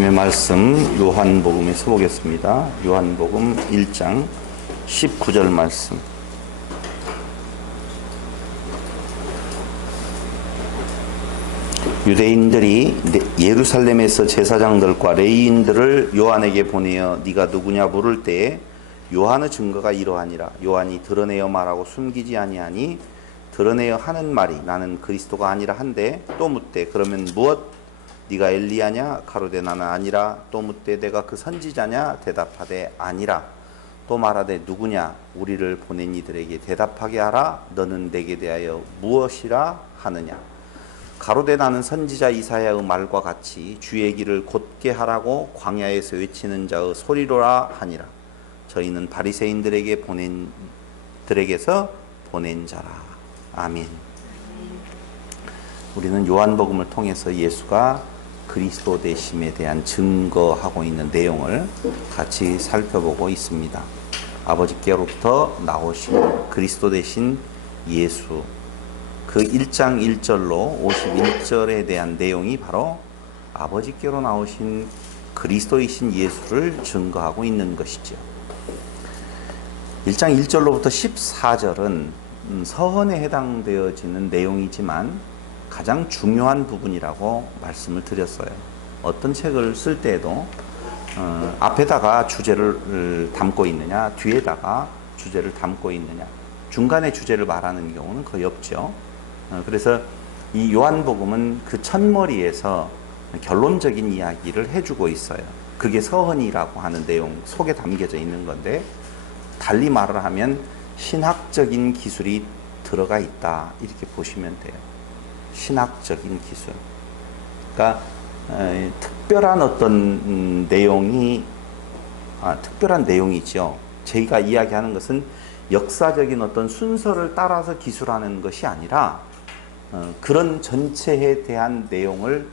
하나님의 말씀 요한복음에서 보겠습니다. 요한복음 1장 19절 말씀. 유대인들이 예루살렘에서 제사장들과 레위인들을 요한에게 보내어 네가 누구냐 물을 때에 요한의 증거가 이러하니라. 요한이 드러내어 말하고 숨기지 아니하니 드러내어 하는 말이 나는 그리스도가 아니라 한데, 또 묻되 그러면 무엇? 네가 엘리야냐? 가로되 나는 아니라. 또 묻되 내가 그 선지자냐? 대답하되 아니라. 또 말하되 누구냐? 우리를 보낸 이들에게 대답하게 하라. 너는 내게 대하여 무엇이라 하느냐? 가로되 나는 선지자 이사야의 말과 같이 주의 길을 곧게 하라고 광야에서 외치는 자의 소리로라 하니라. 저희는 바리새인들에게서 보낸 자라. 아멘. 우리는 요한복음을 통해서 예수가 그리스도 되심에 대한 증거하고 있는 내용을 같이 살펴보고 있습니다. 아버지께로부터 나오신 그리스도 되신 예수, 그 1장 1절로 51절에 대한 내용이 바로 아버지께로 나오신 그리스도이신 예수를 증거하고 있는 것이죠. 1장 1절로부터 14절은 서헌에 해당되어지는 내용이지만 가장 중요한 부분이라고 말씀을 드렸어요. 어떤 책을 쓸 때에도 앞에다가 주제를 담고 있느냐, 뒤에다가 주제를 담고 있느냐, 중간에 주제를 말하는 경우는 거의 없죠. 그래서 이 요한복음은 그 첫머리에서 결론적인 이야기를 해주고 있어요. 그게 서헌이라고 하는 내용 속에 담겨져 있는 건데, 달리 말을 하면 신학적인 기술이 들어가 있다, 이렇게 보시면 돼요. 신학적인 기술. 그러니까 특별한 어떤 내용이 특별한 내용이죠. 저희가 이야기하는 것은 역사적인 어떤 순서를 따라서 기술하는 것이 아니라 그런 전체에 대한 내용을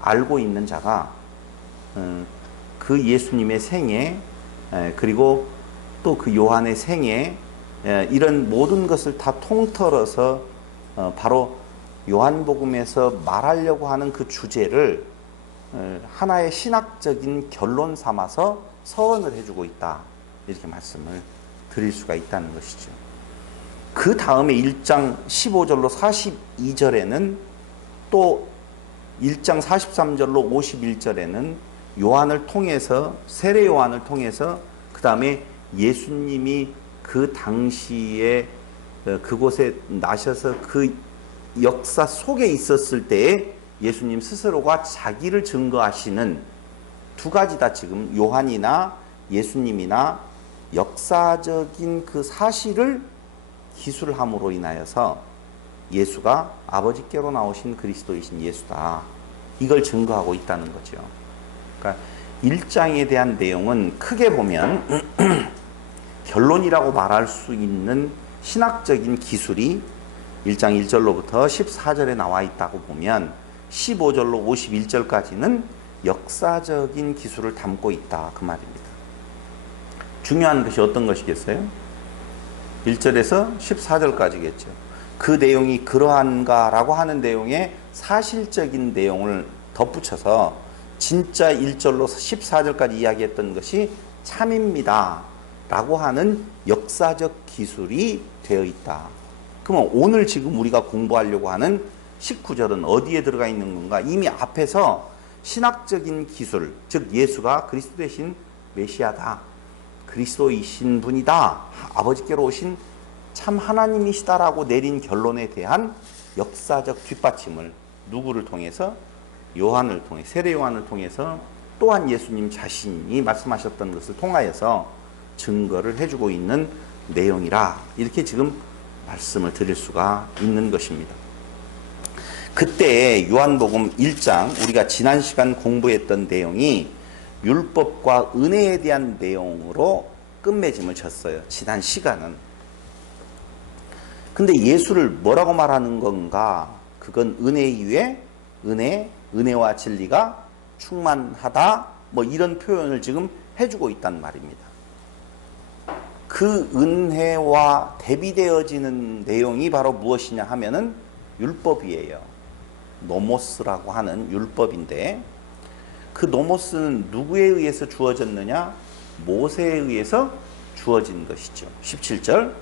알고 있는 자가 그 예수님의 생애, 그리고 또 그 요한의 생애, 이런 모든 것을 다 통틀어서 바로 요한복음에서 말하려고 하는 그 주제를 하나의 신학적인 결론 삼아서 서언을 해주고 있다, 이렇게 말씀을 드릴 수가 있다는 것이죠. 그 다음에 1장 15절로 42절에는 또 1장 43절로 51절에는 요한을 통해서, 세례 요한을 통해서 그 다음에 예수님이 그 당시에 그곳에 나셔서 그 역사 속에 있었을 때에 예수님 스스로가 자기를 증거하시는 두 가지 다 지금 요한이나 예수님이나 역사적인 그 사실을 기술함으로 인하여서 예수가 아버지께로 나오신 그리스도이신 예수다, 이걸 증거하고 있다는 거죠. 그러니까 1장에 대한 내용은 크게 보면 결론이라고 말할 수 있는 신학적인 기술이 1장 1절로부터 14절에 나와 있다고 보면 15절로 51절까지는 역사적인 기술을 담고 있다, 그 말입니다. 중요한 것이 어떤 것이겠어요? 1절에서 14절까지겠죠. 그 내용이 그러한가라고 하는 내용에 사실적인 내용을 덧붙여서 진짜 1절로 14절까지 이야기했던 것이 참입니다 라고 하는 역사적 기술이 되어 있다. 그러면 오늘 지금 우리가 공부하려고 하는 19절은 어디에 들어가 있는 건가? 이미 앞에서 신학적인 기술, 즉 예수가 그리스도 되신 메시아다, 그리스도이신 분이다, 아버지께로 오신 참 하나님이시다라고 내린 결론에 대한 역사적 뒷받침을 누구를 통해서? 요한을 통해, 세례 요한을 통해서, 또한 예수님 자신이 말씀하셨던 것을 통하여서 증거를 해주고 있는 내용이라, 이렇게 지금 말씀을 드릴 수가 있는 것입니다. 그때 요한복음 1장, 우리가 지난 시간 공부했던 내용이 율법과 은혜에 대한 내용으로 끝맺음을 쳤어요, 지난 시간은. 근데 예수를 뭐라고 말하는 건가? 그건 은혜 이외에 은혜와 진리가 충만하다, 뭐 이런 표현을 지금 해주고 있단 말입니다. 그 은혜와 대비되어지는 내용이 바로 무엇이냐 하면은 율법이에요. 노모스라고 하는 율법인데, 그 노모스는 누구에 의해서 주어졌느냐? 모세에 의해서 주어진 것이죠. 17절.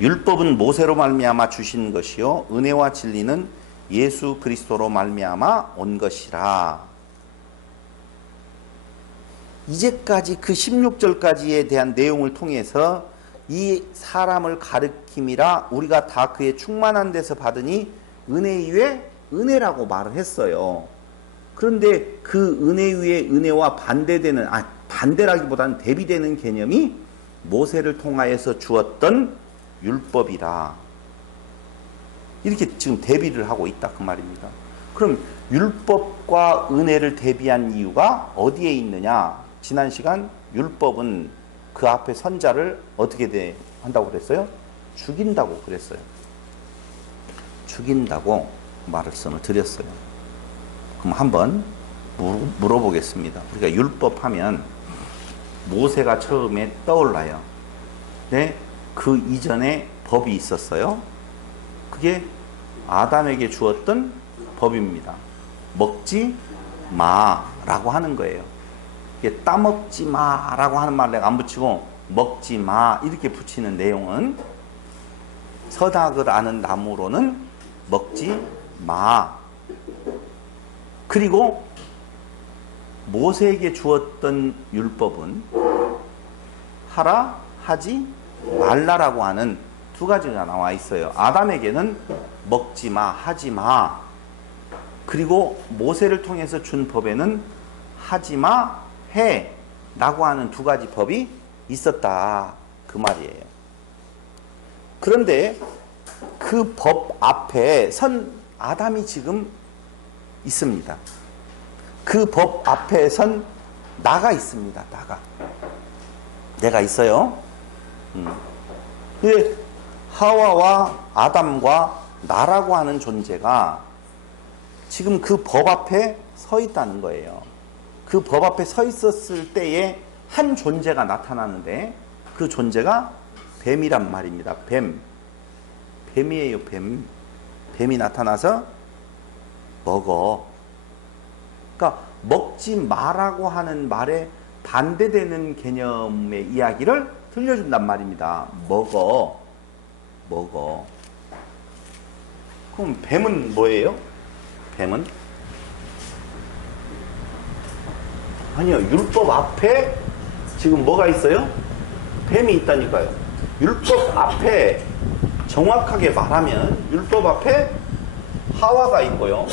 율법은 모세로 말미암아 주신 것이요 은혜와 진리는 예수 그리스도로 말미암아 온 것이라. 이제까지 그 16절까지에 대한 내용을 통해서 이 사람을 가르킴이라 우리가 다 그의 충만한 데서 받으니 은혜 위에 은혜라고 말을 했어요. 그런데 그 은혜 위에 은혜와 반대되는, 반대라기보다는 대비되는 개념이 모세를 통하여서 주었던 율법이라. 이렇게 지금 대비를 하고 있다 그 말입니다. 그럼 율법과 은혜를 대비한 이유가 어디에 있느냐? 지난 시간 율법은 그 앞에 선자를 어떻게 한다고 그랬어요? 죽인다고 그랬어요. 죽인다고 말씀을 드렸어요. 그럼 한번 물어보겠습니다. 우리가 율법 하면 모세가 처음에 떠올라요. 네? 그 이전에 법이 있었어요. 그게 아담에게 주었던 법입니다. 먹지 마라고 하는 거예요. 이게 따먹지 마라고 하는 말 내가 안 붙이고 먹지 마 이렇게 붙이는 내용은 서닭을 아는 나무로는 먹지 마. 그리고 모세에게 주었던 율법은 하라, 하지 말라라고 하는 두 가지가 나와 있어요. 아담에게는 먹지 마, 하지 마. 그리고 모세를 통해서 준 법에는 하지 마, 해 라고 하는 두 가지 법이 있었다 그 말이에요. 그런데 그 법 앞에 선 아담이 지금 있습니다. 그 법 앞에 선 나가 있습니다. 내가 있어요. 근데 하와와 아담과 나라고 하는 존재가 지금 그 법 앞에 서 있다는 거예요. 그 법 앞에 서 있었을 때에 한 존재가 나타나는데 그 존재가 뱀이란 말입니다. 뱀이에요. 뱀이 나타나서 먹어. 그러니까 먹지 마라고 하는 말에 반대되는 개념의 이야기를 들려준단 말입니다. 먹어. 그럼 뱀은 뭐예요? 뱀은? 아니요. 율법 앞에 지금 뭐가 있어요? 뱀이 있다니까요. 율법 앞에 정확하게 말하면 율법 앞에 하와가 있고요.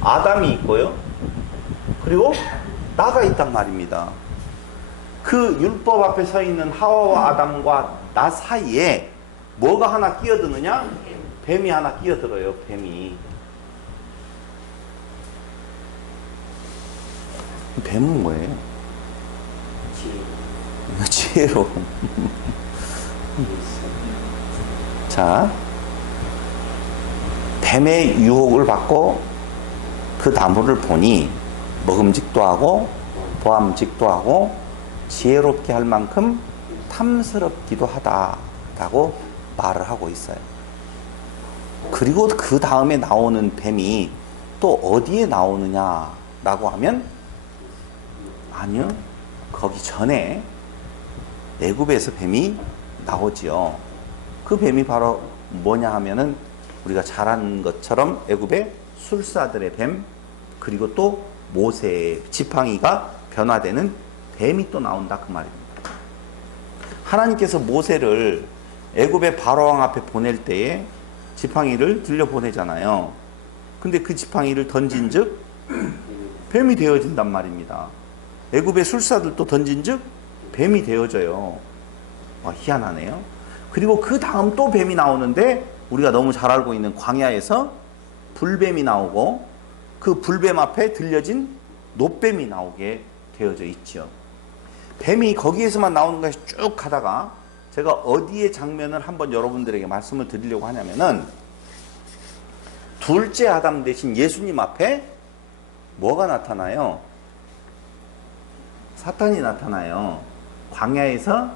아담이 있고요. 그리고 나가 있단 말입니다. 그 율법 앞에 서 있는 하와와 아담과 나 사이에 뭐가 하나 끼어드느냐? 뱀이 하나 끼어들어요. 뱀은 뭐예요? 지혜로. 자, 뱀의 유혹을 받고 그 나무를 보니 먹음직도 하고 보암직도 하고 지혜롭게 할 만큼 탐스럽기도 하다라고 말을 하고 있어요. 그리고 그 다음에 나오는 뱀이 또 어디에 나오느냐라고 하면 아니요. 거기 전에 애굽에서 뱀이 나오지요. 그 뱀이 바로 뭐냐 하면은 우리가 잘 아는 것처럼 애굽의 술사들의 뱀, 그리고 또 모세의 지팡이가 변화되는 뱀이 또 나온다 그 말입니다. 하나님께서 모세를 애굽의 바로왕 앞에 보낼 때에 지팡이를 들려보내잖아요. 근데 그 지팡이를 던진즉 뱀이 되어진단 말입니다. 애굽의 술사들도 던진즉 뱀이 되어져요. 희한하네요. 그리고 그 다음 또 뱀이 나오는데 우리가 너무 잘 알고 있는 광야에서 불뱀이 나오고 그 불뱀 앞에 들려진 놋뱀이 나오게 되어져 있죠. 뱀이 거기에서만 나오는 것이 쭉 가다가 제가 어디에 장면을 한번 여러분들에게 말씀을 드리려고 하냐면은 둘째 아담 대신 예수님 앞에 뭐가 나타나요? 사탄이 나타나요. 광야에서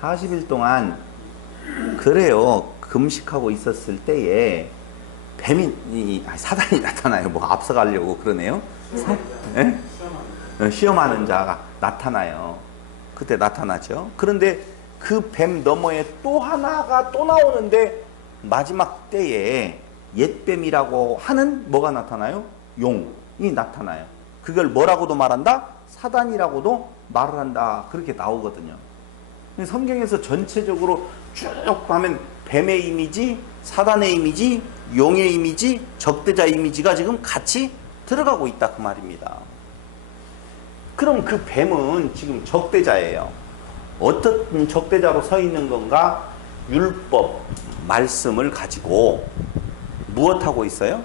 40일 동안 그래요. 금식하고 있었을 때에 사단이 나타나요. 뭐 앞서가려고 그러네요. 예? 시험하는 자가 나타나요. 그때 나타나죠. 그런데 그 뱀 너머에 또 하나가 또 나오는데 마지막 때에 옛뱀이라고 하는 뭐가 나타나요? 용이 나타나요. 그걸 뭐라고도 말한다? 사단이라고도 말을 한다. 그렇게 나오거든요. 성경에서 전체적으로 쭉 가면 뱀의 이미지, 사단의 이미지, 용의 이미지, 적대자 이미지가 지금 같이 들어가고 있다 그 말입니다. 그럼 그 뱀은 지금 적대자예요. 어떤 적대자로 서 있는 건가? 율법, 말씀을 가지고 무엇하고 있어요?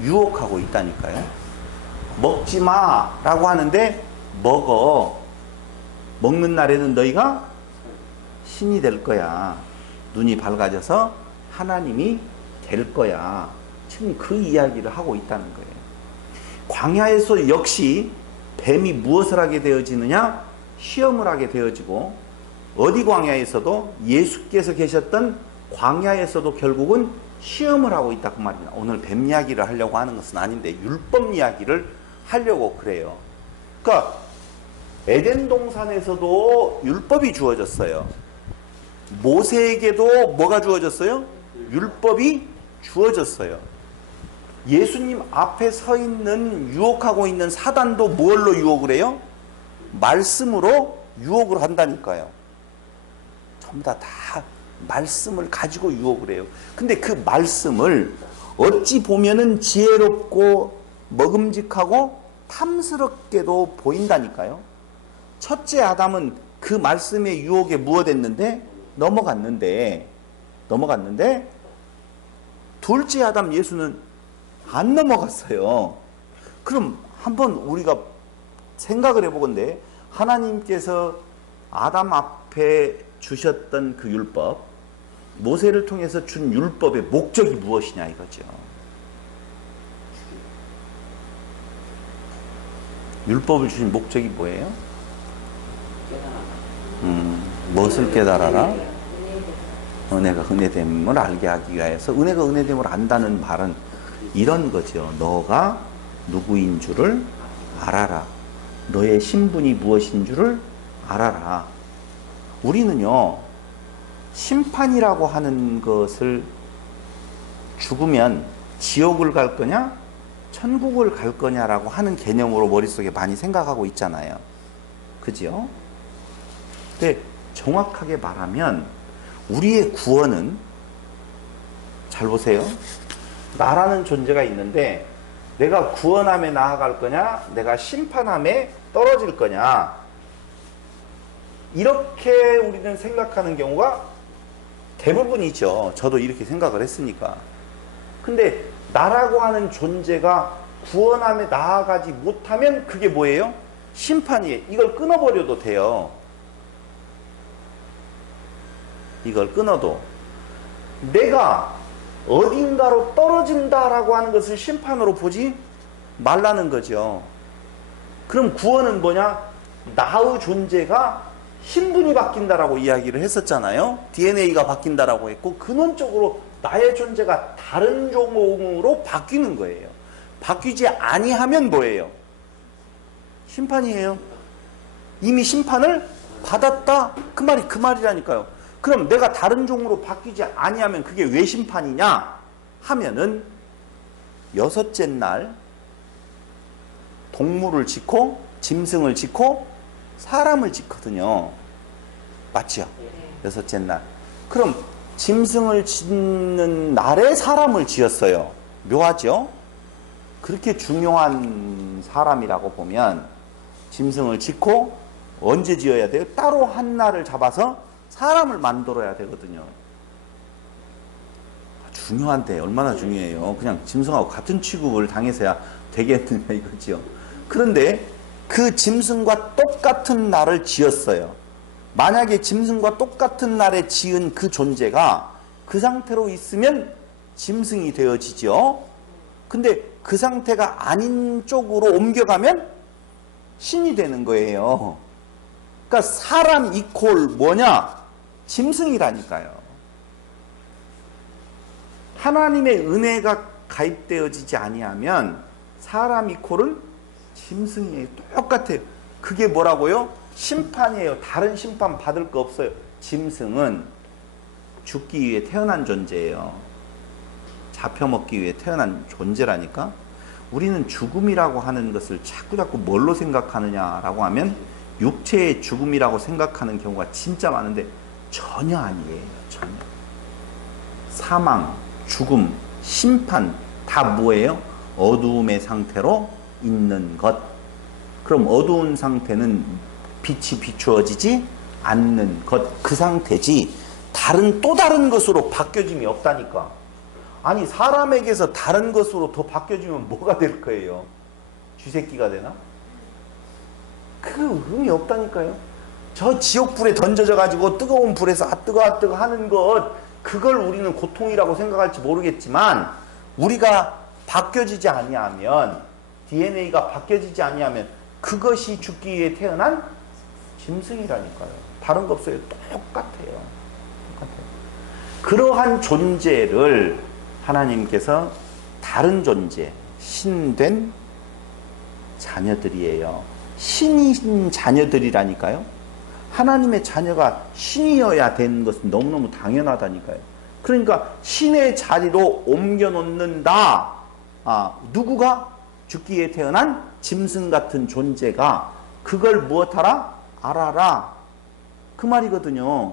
유혹하고 있다니까요. 먹지 마라고 하는데 먹어. 먹는 날에는 너희가 신이 될 거야. 눈이 밝아져서 하나님이 될 거야. 지금 그 이야기를 하고 있다는 거예요. 광야에서 역시 뱀이 무엇을 하게 되어지느냐? 시험을 하게 되어지고, 어디 광야에서도 예수께서 계셨던 광야에서도 결국은 시험을 하고 있다 그 말입니다. 오늘 뱀 이야기를 하려고 하는 것은 아닌데 율법 이야기를 하려고 그래요. 그러니까 에덴 동산에서도 율법이 주어졌어요. 모세에게도 뭐가 주어졌어요? 율법이 주어졌어요. 예수님 앞에 서 있는 유혹하고 있는 사단도 뭘로 유혹을 해요? 말씀으로 유혹을 한다니까요. 전부 다 말씀을 가지고 유혹을 해요. 근데 그 말씀을 어찌 보면은 지혜롭고 먹음직하고 탐스럽게도 보인다니까요. 첫째 아담은 그 말씀의 유혹에 무엇했는데? 넘어갔는데 둘째 아담 예수는 안 넘어갔어요. 그럼 한번 우리가 생각을 해보건데, 하나님께서 아담 앞에 주셨던 그 율법, 모세를 통해서 준 율법의 목적이 무엇이냐 이거죠. 율법을 주신 목적이 뭐예요? 무엇을 깨달아라? 은혜가 은혜됨을 알게 하기 위하여서. 은혜가 은혜됨을 안다는 말은 이런 거죠. 너가 누구인 줄을 알아라. 너의 신분이 무엇인 줄을 알아라. 우리는요, 심판이라고 하는 것을 죽으면 지옥을 갈 거냐 천국을 갈 거냐라고 하는 개념으로 머릿속에 많이 생각하고 있잖아요. 그죠? 근데 정확하게 말하면 우리의 구원은, 잘 보세요. 나라는 존재가 있는데 내가 구원함에 나아갈 거냐, 내가 심판함에 떨어질 거냐, 이렇게 우리는 생각하는 경우가 대부분이죠. 저도 이렇게 생각을 했으니까. 근데 나라고 하는 존재가 구원함에 나아가지 못하면 그게 뭐예요? 심판이에요. 이걸 끊어버려도 돼요. 이걸 끊어도. 내가 어딘가로 떨어진다라고 하는 것을 심판으로 보지 말라는 거죠. 그럼 구원은 뭐냐? 나의 존재가 신분이 바뀐다라고 이야기를 했었잖아요. DNA가 바뀐다라고 했고, 근원적으로 나의 존재가 다른 종으로 바뀌는 거예요. 바뀌지 아니하면 뭐예요? 심판이에요. 이미 심판을 받았다. 그 말이라니까요. 그럼 내가 다른 종으로 바뀌지 아니하면 그게 왜 심판이냐 하면은, 여섯째 날 동물을 짓고 짐승을 짓고 사람을 짓거든요. 맞죠? 여섯째 날. 그럼 짐승을 짓는 날에 사람을 지었어요. 묘하죠? 그렇게 중요한 사람이라고 보면 짐승을 짓고 언제 지어야 돼요? 따로 한 날을 잡아서 사람을 만들어야 되거든요. 중요한데 얼마나 중요해요. 그냥 짐승하고 같은 취급을 당해서야 되겠느냐 이거죠. 그런데 그 짐승과 똑같은 날을 지었어요. 만약에 짐승과 똑같은 날에 지은 그 존재가 그 상태로 있으면 짐승이 되어지죠. 근데 그 상태가 아닌 쪽으로 옮겨가면 신이 되는 거예요. 그러니까 사람 이퀄 뭐냐? 짐승이라니까요. 하나님의 은혜가 가입되어지지 아니하면 사람이 코를 짐승이에요. 똑같아요. 그게 뭐라고요? 심판이에요. 다른 심판 받을 거 없어요. 짐승은 죽기 위해 태어난 존재예요. 잡혀먹기 위해 태어난 존재라니까. 우리는 죽음이라고 하는 것을 자꾸 뭘로 생각하느냐라고 하면 육체의 죽음이라고 생각하는 경우가 진짜 많은데 전혀 아니에요. 전혀. 사망, 죽음, 심판 다 뭐예요? 어두움의 상태로 있는 것. 그럼 어두운 상태는 빛이 비추어지지 않는 것. 그 상태지 또 다른 것으로 바뀌어짐이 없다니까. 아니 사람에게서 다른 것으로 더 바뀌어지면 뭐가 될 거예요? 쥐새끼가 되나? 그 의미 없다니까요. 저 지옥불에 던져져 가지고 뜨거운 불에서 뜨거 하는 것, 그걸 우리는 고통이라고 생각할지 모르겠지만 우리가 바뀌어지지 아니하면, DNA가 바뀌어지지 아니하면 그것이 죽기 위해 태어난 짐승이라니까요. 다른 거 없어요. 똑같아요. 그러한 존재를 하나님께서 다른 존재, 신된 자녀들이에요. 신인 자녀들이라니까요. 하나님의 자녀가 신이어야 되는 것은 너무너무 당연하다니까요. 그러니까 신의 자리로 옮겨놓는다. 누구가? 죽기 위해 태어난 짐승 같은 존재가 그걸 무엇하라? 알아라. 그 말이거든요.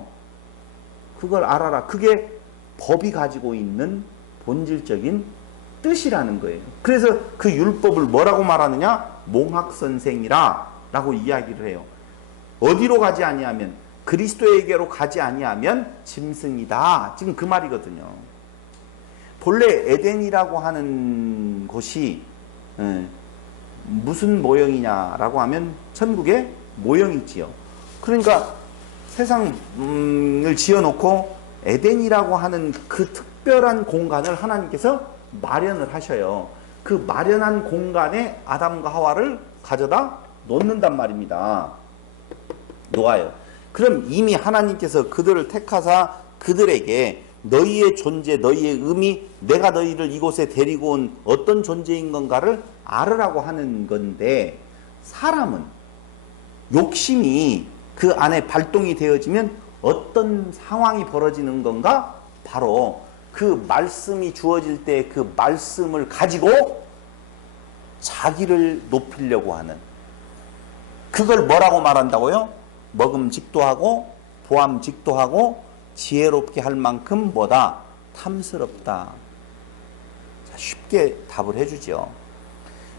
그걸 알아라. 그게 법이 가지고 있는 본질적인 뜻이라는 거예요. 그래서 그 율법을 뭐라고 말하느냐? 몽학선생이라 라고 이야기를 해요. 어디로 가지 아니하면, 그리스도에게로 가지 아니하면 짐승이다. 지금 그 말이거든요. 본래 에덴이라고 하는 곳이 무슨 모형이냐라고 하면 천국의 모형이지요. 그러니까 세상을 지어놓고 에덴이라고 하는 그 특별한 공간을 하나님께서 마련을 하셔요. 그 마련한 공간에 아담과 하와를 가져다 놓는단 말입니다. 놓아요. 그럼 이미 하나님께서 그들을 택하사 그들에게 너희의 존재, 너희의 의미, 내가 너희를 이곳에 데리고 온 어떤 존재인 건가를 알으라고 하는 건데, 사람은 욕심이 그 안에 발동이 되어지면 어떤 상황이 벌어지는 건가? 바로 그 말씀이 주어질 때 그 말씀을 가지고 자기를 높이려고 하는, 그걸 뭐라고 말한다고요? 먹음직도 하고 보암직도 하고 지혜롭게 할 만큼 뭐다? 탐스럽다. 자, 쉽게 답을 해주죠.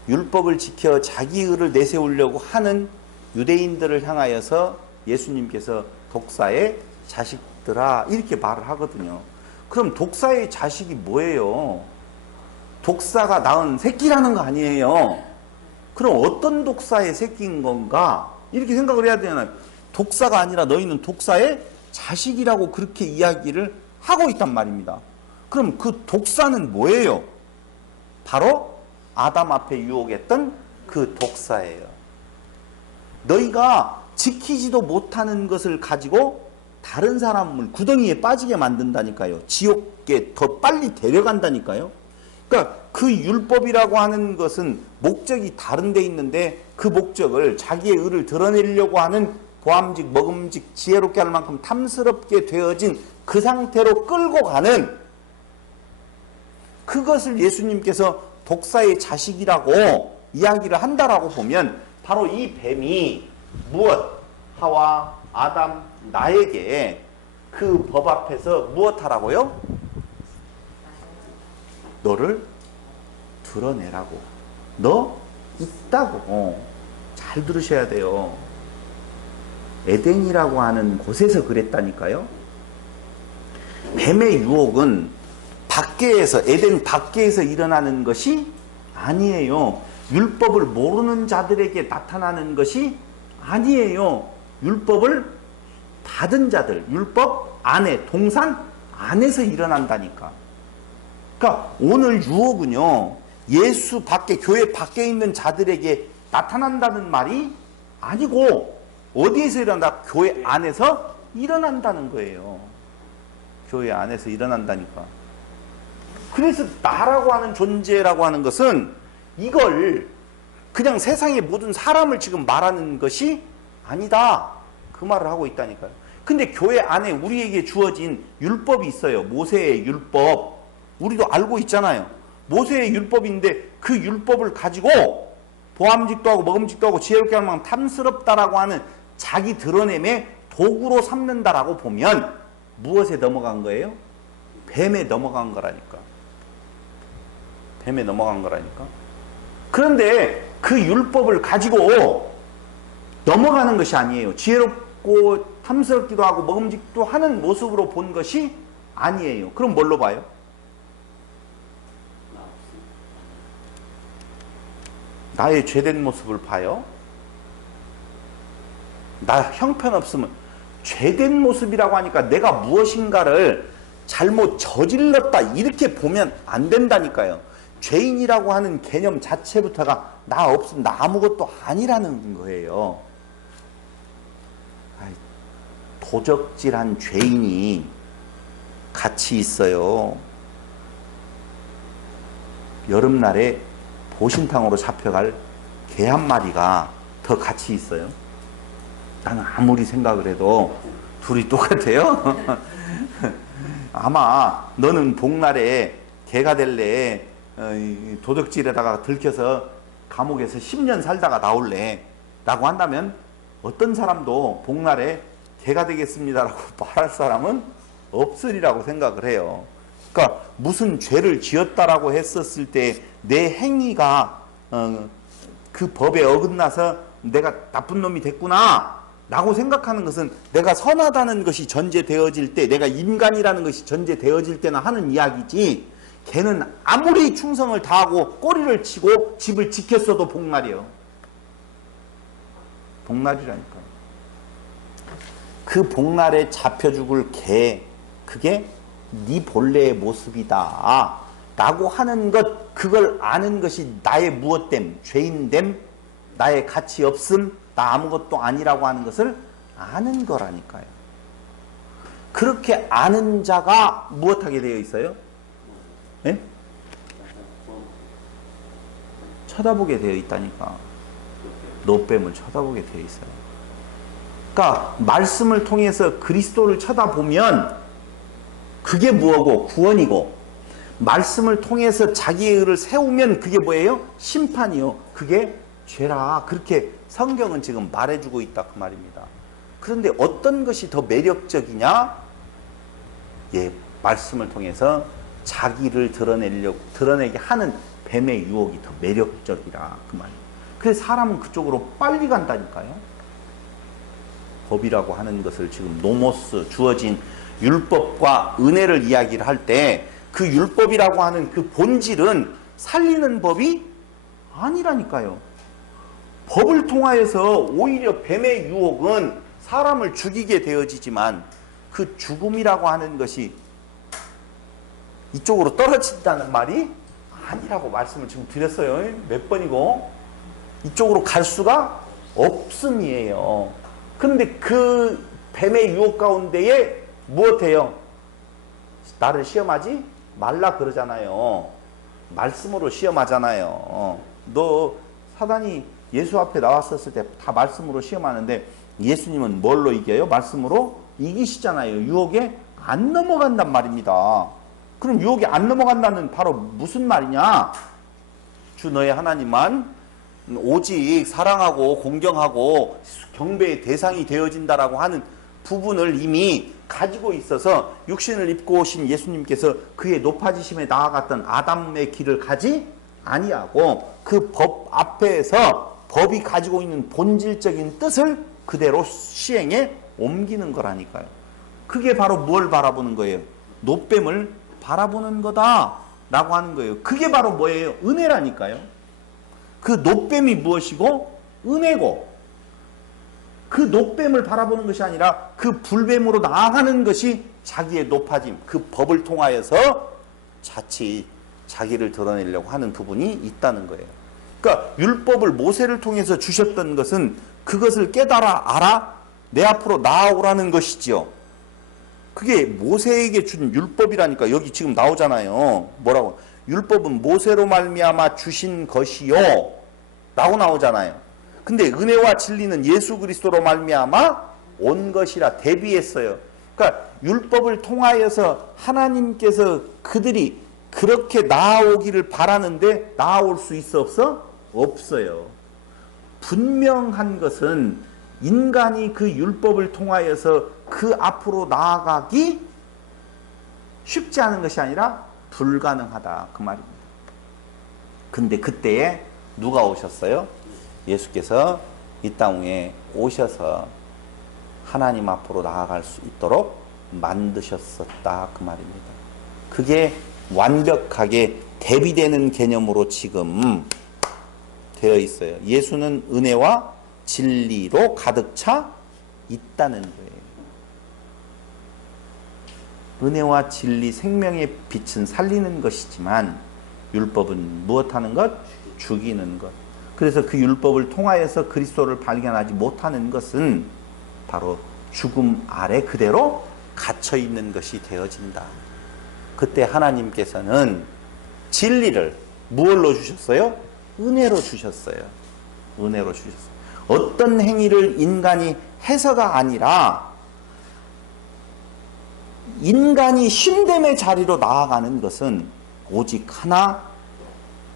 율법을 지켜 자기 의를 내세우려고 하는 유대인들을 향하여서 예수님께서 독사의 자식들아 이렇게 말을 하거든요. 그럼 독사의 자식이 뭐예요? 독사가 낳은 새끼라는 거 아니에요. 그럼 어떤 독사의 새끼인 건가? 이렇게 생각을 해야 되잖아요. 독사가 아니라 너희는 독사의 자식이라고 그렇게 이야기를 하고 있단 말입니다. 그럼 그 독사는 뭐예요? 바로 아담 앞에 유혹했던 그 독사예요. 너희가 지키지도 못하는 것을 가지고 다른 사람을 구덩이에 빠지게 만든다니까요. 지옥에 더 빨리 데려간다니까요. 그러니까 그 율법이라고 하는 것은 목적이 다른 데 있는데 그 목적을 자기의 의를 드러내려고 하는 보암직, 먹음직, 지혜롭게 할 만큼 탐스럽게 되어진 그 상태로 끌고 가는, 그것을 예수님께서 독사의 자식이라고 이야기를 한다라고 보면 바로 이 뱀이 무엇? 하와, 아담, 나에게 그 법 앞에서 무엇 하라고요? 너를 드러내라고. 너 있다고. 잘 들으셔야 돼요. 에덴이라고 하는 곳에서 그랬다니까요. 뱀의 유혹은 밖에서, 에덴 밖에서 일어나는 것이 아니에요. 율법을 모르는 자들에게 나타나는 것이 아니에요. 율법을 받은 자들, 율법 안에, 동산 안에서 일어난다니까. 그러니까 오늘 유혹은요, 예수 밖에, 교회 밖에 있는 자들에게 나타난다는 말이 아니고 어디에서 일어난다? 교회 안에서 일어난다는 거예요. 교회 안에서 일어난다니까. 그래서 나라고 하는 존재라고 하는 것은 이걸 그냥 세상의 모든 사람을 지금 말하는 것이 아니다. 그 말을 하고 있다니까요. 근데 교회 안에 우리에게 주어진 율법이 있어요. 모세의 율법. 우리도 알고 있잖아요. 모세의 율법인데 그 율법을 가지고 보암직도 하고 먹음직도 하고 지혜롭게 하는 만큼 탐스럽다라고 하는 자기 드러냄의 도구로 삼는다라고 보면 무엇에 넘어간 거예요? 뱀에 넘어간 거라니까. 뱀에 넘어간 거라니까. 그런데 그 율법을 가지고 넘어가는 것이 아니에요. 지혜롭고 탐스럽기도 하고 먹음직도 하는 모습으로 본 것이 아니에요. 그럼 뭘로 봐요? 나의 죄된 모습을 봐요. 나 형편없으면 죄된 모습이라고 하니까 내가 무엇인가를 잘못 저질렀다 이렇게 보면 안 된다니까요. 죄인이라고 하는 개념 자체부터가 나 없으면 나 아무것도 아니라는 거예요. 도적질한 죄인이 같이 있어요. 여름날에 보신탕으로 잡혀갈 개 한 마리가 더 같이 있어요. 나는 아무리 생각을 해도 둘이 똑같아요. 아마 너는 복날에 개가 될래, 도둑질에다가 들켜서 감옥에서 10년 살다가 나올래 라고 한다면 어떤 사람도 복날에 개가 되겠습니다라고 말할 사람은 없으리라고 생각을 해요. 그러니까 무슨 죄를 지었다라고 했었을 때 내 행위가 그 법에 어긋나서 내가 나쁜 놈이 됐구나 라고 생각하는 것은 내가 선하다는 것이 전제되어질 때, 내가 인간이라는 것이 전제되어질 때나 하는 이야기지, 걔는 아무리 충성을 다하고 꼬리를 치고 집을 지켰어도 복날이요. 복날이라니까. 그 복날에 잡혀 죽을 개, 그게 네 본래의 모습이다 라고 하는 것, 그걸 아는 것이 나의 무엇됨, 죄인됨, 나의 가치 없음, 나 아무것도 아니라고 하는 것을 아는 거라니까요. 그렇게 아는 자가 무엇하게 되어 있어요? 네? 쳐다보게 되어 있다니까. 노뱀을 쳐다보게 되어 있어요. 그러니까 말씀을 통해서 그리스도를 쳐다보면 그게 뭐고? 구원이고, 말씀을 통해서 자기의 의를 세우면 그게 뭐예요? 심판이요. 그게 죄라. 그렇게 성경은 지금 말해주고 있다 그 말입니다. 그런데 어떤 것이 더 매력적이냐? 예, 말씀을 통해서 자기를 드러내게 하는 뱀의 유혹이 더 매력적이라 그 말이에요. 그래서 사람은 그쪽으로 빨리 간다니까요. 법이라고 하는 것을 지금 노모스, 주어진 율법과 은혜를 이야기를 할 때 그 율법이라고 하는 그 본질은 살리는 법이 아니라니까요. 법을 통하여서 오히려 뱀의 유혹은 사람을 죽이게 되어지지만 그 죽음이라고 하는 것이 이쪽으로 떨어진다는 말이 아니라고 말씀을 지금 드렸어요. 몇 번이고. 이쪽으로 갈 수가 없음이에요. 그런데 그 뱀의 유혹 가운데에 무엇해요? 나를 시험하지 말라 그러잖아요. 말씀으로 시험하잖아요. 너 사단이 예수 앞에 나왔었을 때 다 말씀으로 시험하는데 예수님은 뭘로 이겨요? 말씀으로 이기시잖아요. 유혹에 안 넘어간단 말입니다. 그럼 유혹에 안 넘어간다는 바로 무슨 말이냐? 주 너의 하나님만 오직 사랑하고 공경하고 경배의 대상이 되어진다라고 하는 부분을 이미 가지고 있어서 육신을 입고 오신 예수님께서 그의 높아지심에 나아갔던 아담의 길을 가지 아니하고 그 법 앞에서 법이 가지고 있는 본질적인 뜻을 그대로 시행에 옮기는 거라니까요. 그게 바로 뭘 바라보는 거예요? 노뱀을 바라보는 거다라고 하는 거예요. 그게 바로 뭐예요? 은혜라니까요. 그 노뱀이 무엇이고 은혜고, 그 노뱀을 바라보는 것이 아니라 그 불뱀으로 나아가는 것이 자기의 높아짐, 그 법을 통하여서 자칫 자기를 드러내려고 하는 부분이 있다는 거예요. 그러니까 율법을 모세를 통해서 주셨던 것은 그것을 깨달아 알아 내 앞으로 나아오라는 것이지요. 그게 모세에게 준 율법이라니까. 여기 지금 나오잖아요. 뭐라고? 율법은 모세로 말미암아 주신 것이요 라고 나오잖아요. 근데 은혜와 진리는 예수 그리스도로 말미암아 온 것이라 대비했어요. 그러니까 율법을 통하여서 하나님께서 그들이 그렇게 나아오기를 바라는데 나아올 수 있어 없어? 없어요. 분명한 것은 인간이 그 율법을 통하여서 그 앞으로 나아가기 쉽지 않은 것이 아니라 불가능하다 그 말입니다. 근데 그때에 누가 오셨어요? 예수께서 이 땅에 오셔서 하나님 앞으로 나아갈 수 있도록 만드셨었다 그 말입니다. 그게 완벽하게 대비되는 개념으로 지금 되어 있어요. 예수는 은혜와 진리로 가득 차 있다는 거예요. 은혜와 진리 생명의 빛은 살리는 것이지만 율법은 무엇하는 것? 죽이는 것. 그래서 그 율법을 통하여서 그리스도를 발견하지 못하는 것은 바로 죽음 아래 그대로 갇혀 있는 것이 되어진다. 그때 하나님께서는 진리를 무엇로 주셨어요? 은혜로 주셨어요. 은혜로 주셨어요. 어떤 행위를 인간이 해서가 아니라 인간이 신됨의 자리로 나아가는 것은 오직 하나,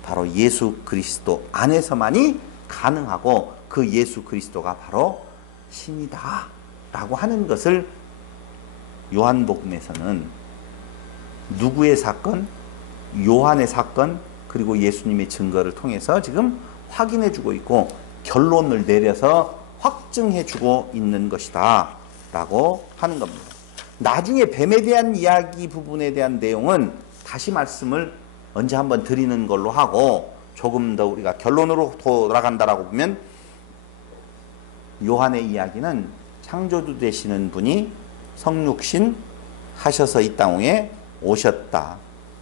바로 예수 그리스도 안에서만이 가능하고 그 예수 그리스도가 바로 신이다 라고 하는 것을 요한복음에서는 누구의 사건? 요한의 사건 그리고 예수님의 증거를 통해서 지금 확인해 주고 있고 결론을 내려서 확증해 주고 있는 것이다 라고 하는 겁니다. 나중에 뱀에 대한 이야기 부분에 대한 내용은 다시 말씀을 언제 한번 드리는 걸로 하고 조금 더 우리가 결론으로 돌아간다라고 보면 요한의 이야기는 창조주 되시는 분이 성육신 하셔서 이 땅에 오셨다.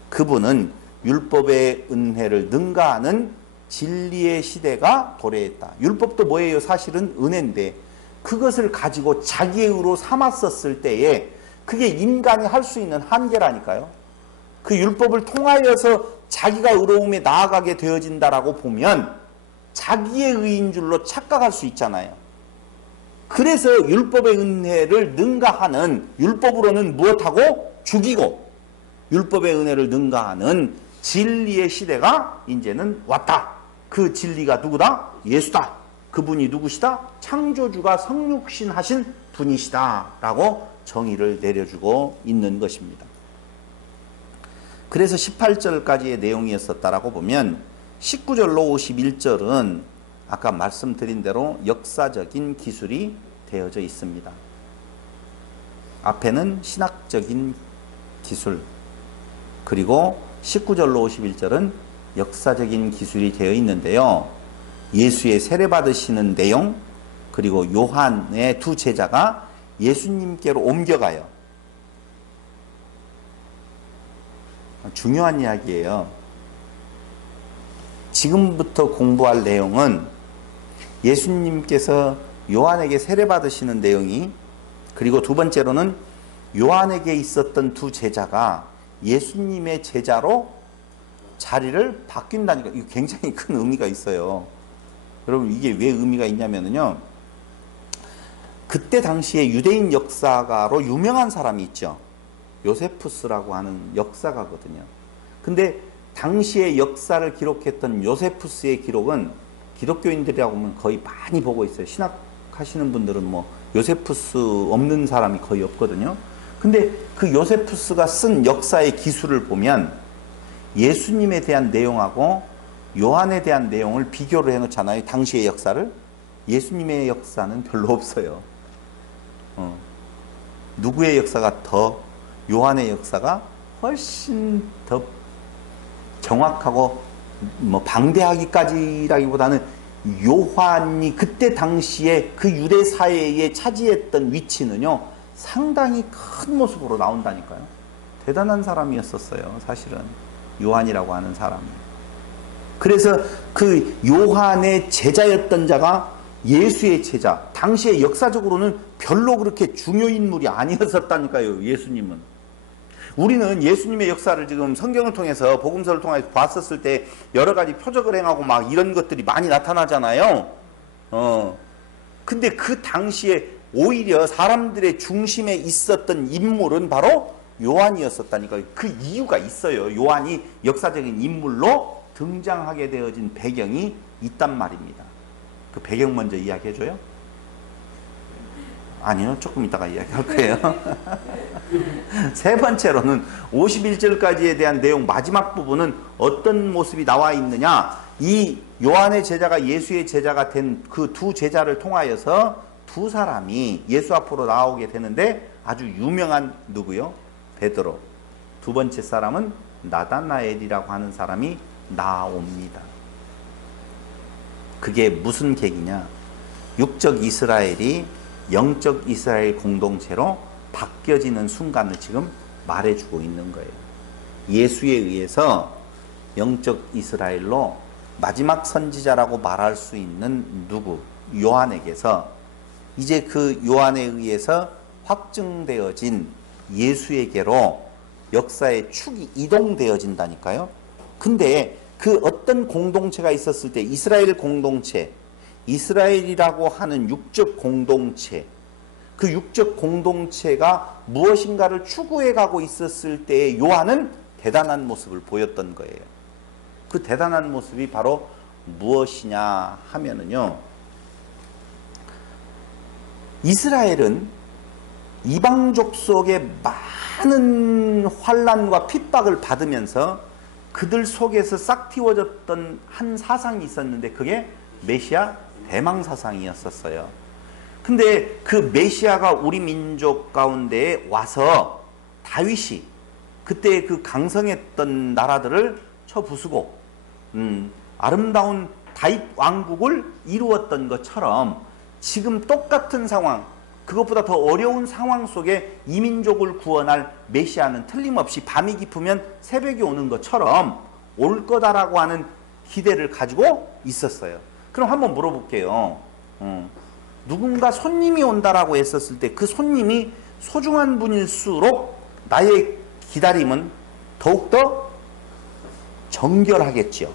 그분은 율법의 은혜를 능가하는 진리의 시대가 도래했다. 율법도 뭐예요? 사실은 은혜인데 그것을 가지고 자기의 의로 삼았었을 때에 그게 인간이 할 수 있는 한계라니까요. 그 율법을 통하여서 자기가 의로움에 나아가게 되어진다라고 보면 자기의 의인 줄로 착각할 수 있잖아요. 그래서 율법의 은혜를 능가하는, 율법으로는 무엇하고? 죽이고 율법의 은혜를 능가하는 진리의 시대가 이제는 왔다. 그 진리가 누구다? 예수다. 그분이 누구시다? 창조주가 성육신 하신 분이시다 라고 정의를 내려주고 있는 것입니다. 그래서 18절까지의 내용이었었다라고 보면 19절로 51절은 아까 말씀드린 대로 역사적인 기술이 되어져 있습니다. 앞에는 신학적인 기술, 그리고 19절로 51절은 역사적인 기술이 되어 있는데요. 예수의 세례받으시는 내용, 그리고 요한의 두 제자가 예수님께로 옮겨가요. 중요한 이야기예요. 지금부터 공부할 내용은 예수님께서 요한에게 세례받으시는 내용이, 그리고 두 번째로는 요한에게 있었던 두 제자가 예수님의 제자로 자리를 바뀐다니까. 이거 굉장히 큰 의미가 있어요. 여러분 이게 왜 의미가 있냐면요, 그때 당시에 유대인 역사가로 유명한 사람이 있죠. 요세푸스라고 하는 역사가거든요. 근데 당시의 역사를 기록했던 요세푸스의 기록은 기독교인들이라고 하면 거의 많이 보고 있어요. 신학 하시는 분들은 뭐 요세푸스 없는 사람이 거의 없거든요. 근데 그 요세푸스가 쓴 역사의 기술을 보면 예수님에 대한 내용하고 요한에 대한 내용을 비교를 해 놓잖아요. 당시의 역사를. 예수님의 역사는 별로 없어요. 누구의 역사가 더, 요한의 역사가 훨씬 더 정확하고 뭐 방대하기까지라기보다는 요한이 그때 당시에 그 유대 사회에 차지했던 위치는요 상당히 큰 모습으로 나온다니까요. 대단한 사람이었었어요. 사실은 요한이라고 하는 사람이. 그래서 그 요한의 제자였던 자가 예수의 제자, 당시에 역사적으로는 별로 그렇게 중요 인물이 아니었었다니까요. 예수님은. 우리는 예수님의 역사를 지금 성경을 통해서 복음서를 통해서 봤었을 때 여러 가지 표적을 행하고 막 이런 것들이 많이 나타나잖아요. 근데 그 당시에 오히려 사람들의 중심에 있었던 인물은 바로 요한이었었다니까요. 그 이유가 있어요. 요한이 역사적인 인물로 등장하게 되어진 배경이 있단 말입니다. 그 배경 먼저 이야기해줘요? 아니요. 조금 이따가 이야기할 거예요. 세 번째로는 51절까지에 대한 내용 마지막 부분은 어떤 모습이 나와 있느냐. 이 요한의 제자가 예수의 제자가 된 그 두 제자를 통하여서 두 사람이 예수 앞으로 나오게 되는데 아주 유명한 누구요? 베드로. 두 번째 사람은 나다나엘이라고 하는 사람이 나옵니다. 그게 무슨 계기냐? 육적 이스라엘이 영적 이스라엘 공동체로 바뀌어지는 순간을 지금 말해주고 있는 거예요. 예수에 의해서 영적 이스라엘로 마지막 선지자라고 말할 수 있는 누구? 요한에게서 이제 그 요한에 의해서 확증되어진 예수에게로 역사의 축이 이동되어진다니까요. 근데 그 어떤 공동체가 있었을 때 이스라엘 공동체, 이스라엘이라고 하는 육적 공동체, 그 육적 공동체가 무엇인가를 추구해 가고 있었을 때 요한은 대단한 모습을 보였던 거예요. 그 대단한 모습이 바로 무엇이냐 하면은요, 이스라엘은 이방족 속에 많은 환난과 핍박을 받으면서 그들 속에서 싹 틔워졌던 한 사상이 있었는데 그게 메시아 대망 사상이었었어요. 근데 그 메시아가 우리 민족 가운데에 와서 다윗이 그때 그 강성했던 나라들을 쳐부수고 아름다운 다윗 왕국을 이루었던 것처럼 지금 똑같은 상황, 그것보다 더 어려운 상황 속에 이민족을 구원할 메시아는 틀림없이 밤이 깊으면 새벽이 오는 것처럼 올 거다라고 하는 기대를 가지고 있었어요. 그럼 한번 물어볼게요. 누군가 손님이 온다라고 했었을 때 그 손님이 소중한 분일수록 나의 기다림은 더욱더 정결하겠죠.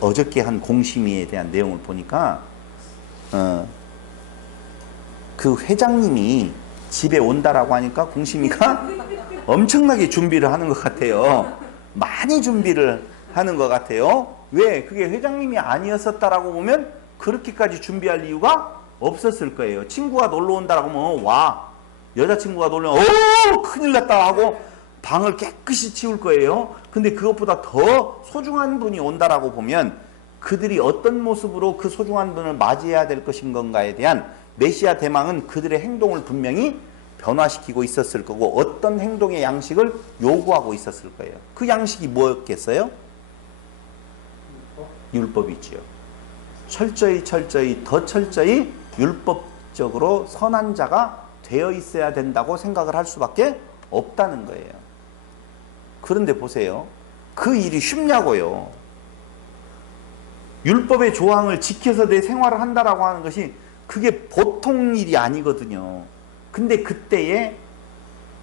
어저께 한 공심위에 대한 내용을 보니까 그 회장님이 집에 온다라고 하니까 공심위가 엄청나게 준비를 하는 것 같아요. 많이 준비를 하는 것 같아요. 왜? 그게 회장님이 아니었었다라고 보면 그렇게까지 준비할 이유가 없었을 거예요. 친구가 놀러 온다라고 하면 와. 여자친구가 놀러 오면 큰일 났다 하고 방을 깨끗이 치울 거예요. 근데 그것보다 더 소중한 분이 온다라고 보면 그들이 어떤 모습으로 그 소중한 분을 맞이해야 될 것인 건가에 대한 메시아 대망은 그들의 행동을 분명히 변화시키고 있었을 거고 어떤 행동의 양식을 요구하고 있었을 거예요. 그 양식이 뭐였겠어요? 율법이지요. 철저히 더 철저히 율법적으로 선한 자가 되어 있어야 된다고 생각을 할 수밖에 없다는 거예요. 그런데 보세요. 그 일이 쉽냐고요. 율법의 조항을 지켜서 내 생활을 한다라고 하는 것이 그게 보통 일이 아니거든요. 근데 그때에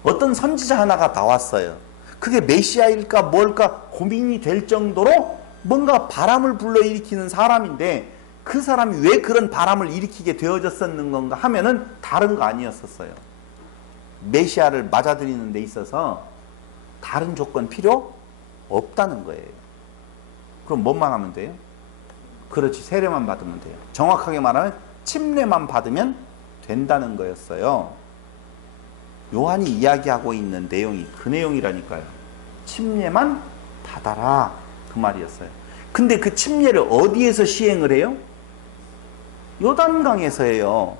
어떤 선지자 하나가 나왔어요. 그게 메시아일까 뭘까 고민이 될 정도로 뭔가 바람을 불러일으키는 사람인데 그 사람이 왜 그런 바람을 일으키게 되어졌었는 건가 하면은 다른 거 아니었었어요. 메시아를 맞아들이는 데 있어서 다른 조건 필요 없다는 거예요. 그럼 뭐만 하면 돼요? 그렇지, 세례만 받으면 돼요. 정확하게 말하면 침례만 받으면 된다는 거였어요. 요한이 이야기하고 있는 내용이 그 내용이라니까요. 침례만 받아라, 그 말이었어요. 근데 그 침례를 어디에서 시행을 해요? 요단강에서 해요.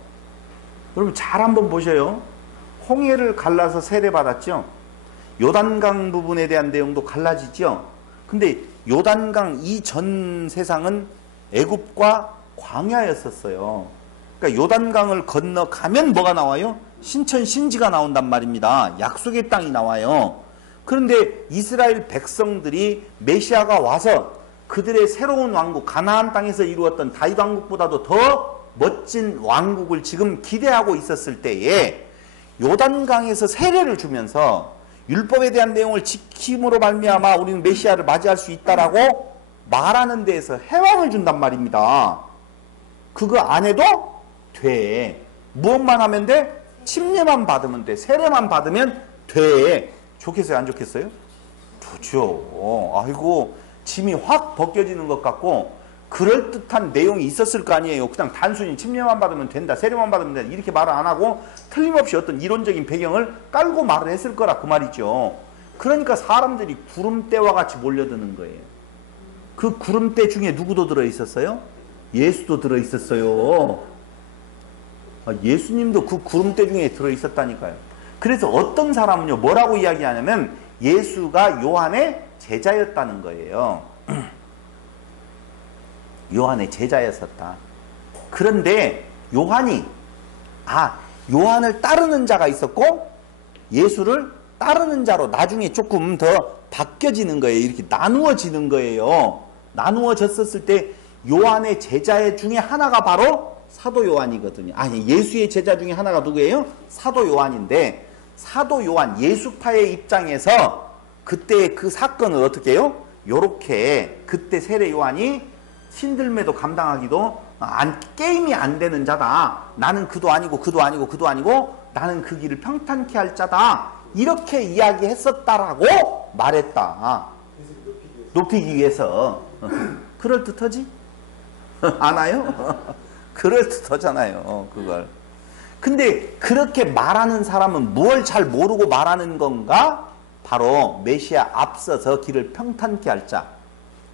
여러분 잘 한번 보셔요. 홍해를 갈라서 세례 받았죠. 요단강 부분에 대한 내용도 갈라지죠. 근데 요단강 이전 세상은 애굽과 광야였었어요. 그러니까 요단강을 건너가면 뭐가 나와요? 신천 신지가 나온단 말입니다. 약속의 땅이 나와요. 그런데 이스라엘 백성들이 메시아가 와서 그들의 새로운 왕국, 가나안 땅에서 이루었던 다윗 왕국보다도 더 멋진 왕국을 지금 기대하고 있었을 때에 요단강에서 세례를 주면서 율법에 대한 내용을 지킴으로 말미암아 우리는 메시아를 맞이할 수 있다라고 말하는 데에서 해방을 준단 말입니다. 그거 안 해도 돼. 무엇만 하면 돼? 침례만 받으면 돼. 세례만 받으면 돼. 좋겠어요? 안 좋겠어요? 좋죠. 아이고, 짐이 확 벗겨지는 것 같고 그럴듯한 내용이 있었을 거 아니에요. 그냥 단순히 침례만 받으면 된다, 세례만 받으면 된다 이렇게 말을 안 하고 틀림없이 어떤 이론적인 배경을 깔고 말을 했을 거라 그 말이죠. 그러니까 사람들이 구름대와 같이 몰려드는 거예요. 그 구름대 중에 누구도 들어있었어요? 예수도 들어있었어요. 예수님도 그 구름대 중에 들어있었다니까요. 그래서 어떤 사람은요, 뭐라고 이야기하냐면 예수가 요한의 제자였다는 거예요. 요한의 제자였었다. 그런데 요한을 따르는 자가 있었고 예수를 따르는 자로 나중에 조금 더 바뀌어지는 거예요. 이렇게 나누어지는 거예요. 나누어졌었을 때 요한의 제자 중에 하나가 바로 사도 요한이거든요. 예수의 제자 중에 하나가 누구예요? 사도 요한인데, 사도 요한 예수파의 입장에서 그때 그 사건을 어떻게 해요? 요렇게 그때 세례 요한이 신들매도 감당하기도 게임이 안 되는 자다. 나는 그도 아니고 그도 아니고 그도 아니고 나는 그 길을 평탄케 할 자다. 이렇게 이야기했었다라고 말했다. 높이기 위해서. 그럴듯하지? 아나요? 그럴듯하잖아요. 그걸. 근데 그렇게 말하는 사람은 뭘 잘 모르고 말하는 건가? 바로 메시아 앞서서 길을 평탄케 할 자.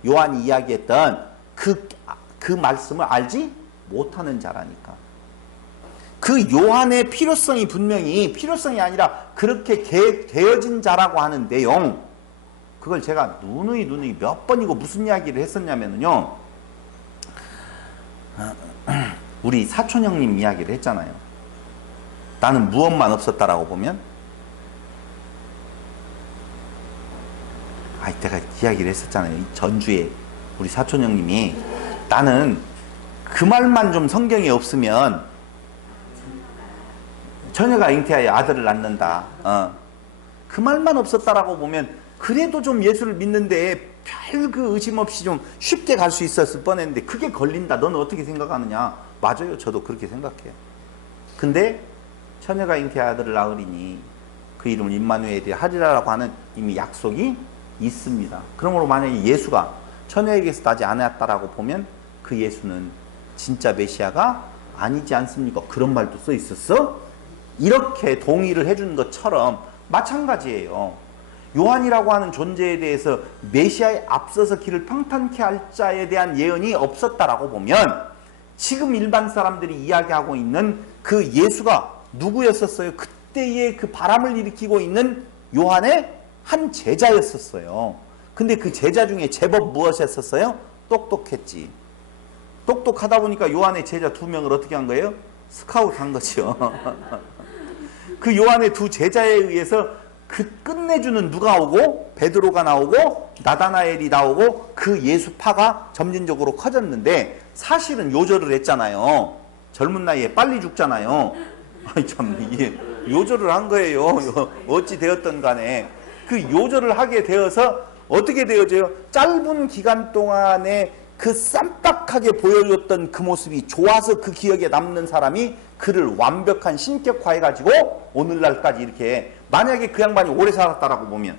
요한이 이야기했던 그 말씀을 알지 못하는 자라니까. 그 요한의 필요성이 분명히 필요성이 아니라 그렇게 되어진 자라고 하는 내용, 그걸 제가 누누이 몇 번이고 무슨 이야기를 했었냐면요, 우리 사촌 형님 이야기를 했잖아요. 나는 무엇만 없었다라고 보면, 내가 이야기를 했었잖아요. 전주에 우리 사촌 형님이, 나는 그 말만 좀 성경에 없으면 처녀가 잉태하여 아들을 낳는다. 그 말만 없었다라고 보면 그래도 좀 예수를 믿는데 별 그 의심 없이 좀 쉽게 갈 수 있었을 뻔했는데 그게 걸린다. 너는 어떻게 생각하느냐? 맞아요. 저도 그렇게 생각해요. 근데 처녀가 잉태하여 아들을 낳으리니 그 이름을 임마누엘이 하리라라고 하는 이미 약속이 있습니다. 그러므로 만약에 예수가 처녀에게서 나지 않았다라고 보면 그 예수는 진짜 메시아가 아니지 않습니까? 그런 말도 써 있었어? 이렇게 동의를 해준 것처럼 마찬가지예요. 요한이라고 하는 존재에 대해서 메시아에 앞서서 길을 평탄케 할 자에 대한 예언이 없었다라고 보면 지금 일반 사람들이 이야기하고 있는 그 예수가 누구였었어요? 그때의 그 바람을 일으키고 있는 요한의 한 제자였었어요. 근데 그 제자 중에 제법 무엇이었었어요? 똑똑했지. 똑똑하다 보니까 요한의 제자 2명을 어떻게 한 거예요? 스카우트 한 거죠. 그 요한의 2 제자에 의해서 그 끝내주는 누가 오고 베드로가 나오고 나다나엘이 나오고 그 예수파가 점진적으로 커졌는데 사실은 요절을 했잖아요. 젊은 나이에 빨리 죽잖아요. 참 이게 요절을 한 거예요. 어찌 되었던 간에 그 요절을 하게 되어서 어떻게 되어져요? 짧은 기간 동안에 그 쌈박하게 보여줬던 그 모습이 좋아서 그 기억에 남는 사람이 그를 완벽한 신격화해가지고 오늘날까지 이렇게, 만약에 그 양반이 오래 살았다라고 보면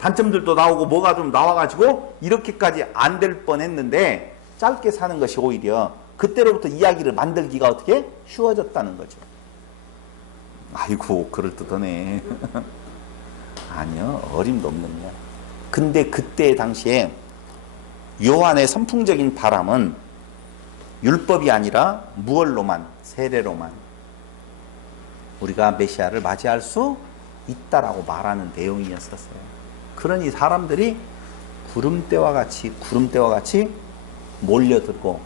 단점들도 나오고 뭐가 좀 나와가지고 이렇게까지 안 될 뻔했는데 짧게 사는 것이 오히려 그때로부터 이야기를 만들기가 어떻게 쉬워졌다는 거죠. 아이고 그럴듯하네. 아니요, 어림도 없는 거야. 근데 그때 당시에 요한의 선풍적인 바람은 율법이 아니라 무얼로만, 세례로만 우리가 메시아를 맞이할 수 있다라고 말하는 내용이었었어요. 그러니 사람들이 구름대와 같이 몰려들고,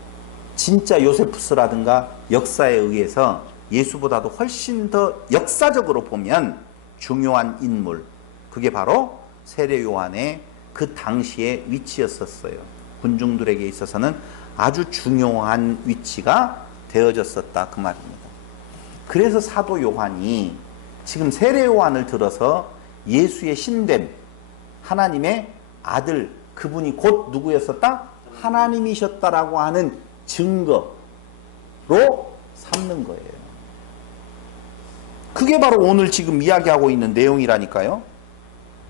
진짜 요세푸스라든가 역사에 의해서 예수보다도 훨씬 더 역사적으로 보면 중요한 인물, 그게 바로 세례 요한의 그 당시의 위치였었어요. 군중들에게 있어서는 아주 중요한 위치가 되어졌었다 그 말입니다. 그래서 사도 요한이 지금 세례 요한을 들어서 예수의 신됨, 하나님의 아들, 그분이 곧 누구였었다? 하나님이셨다라고 하는 증거로 삼는 거예요. 그게 바로 오늘 지금 이야기하고 있는 내용이라니까요.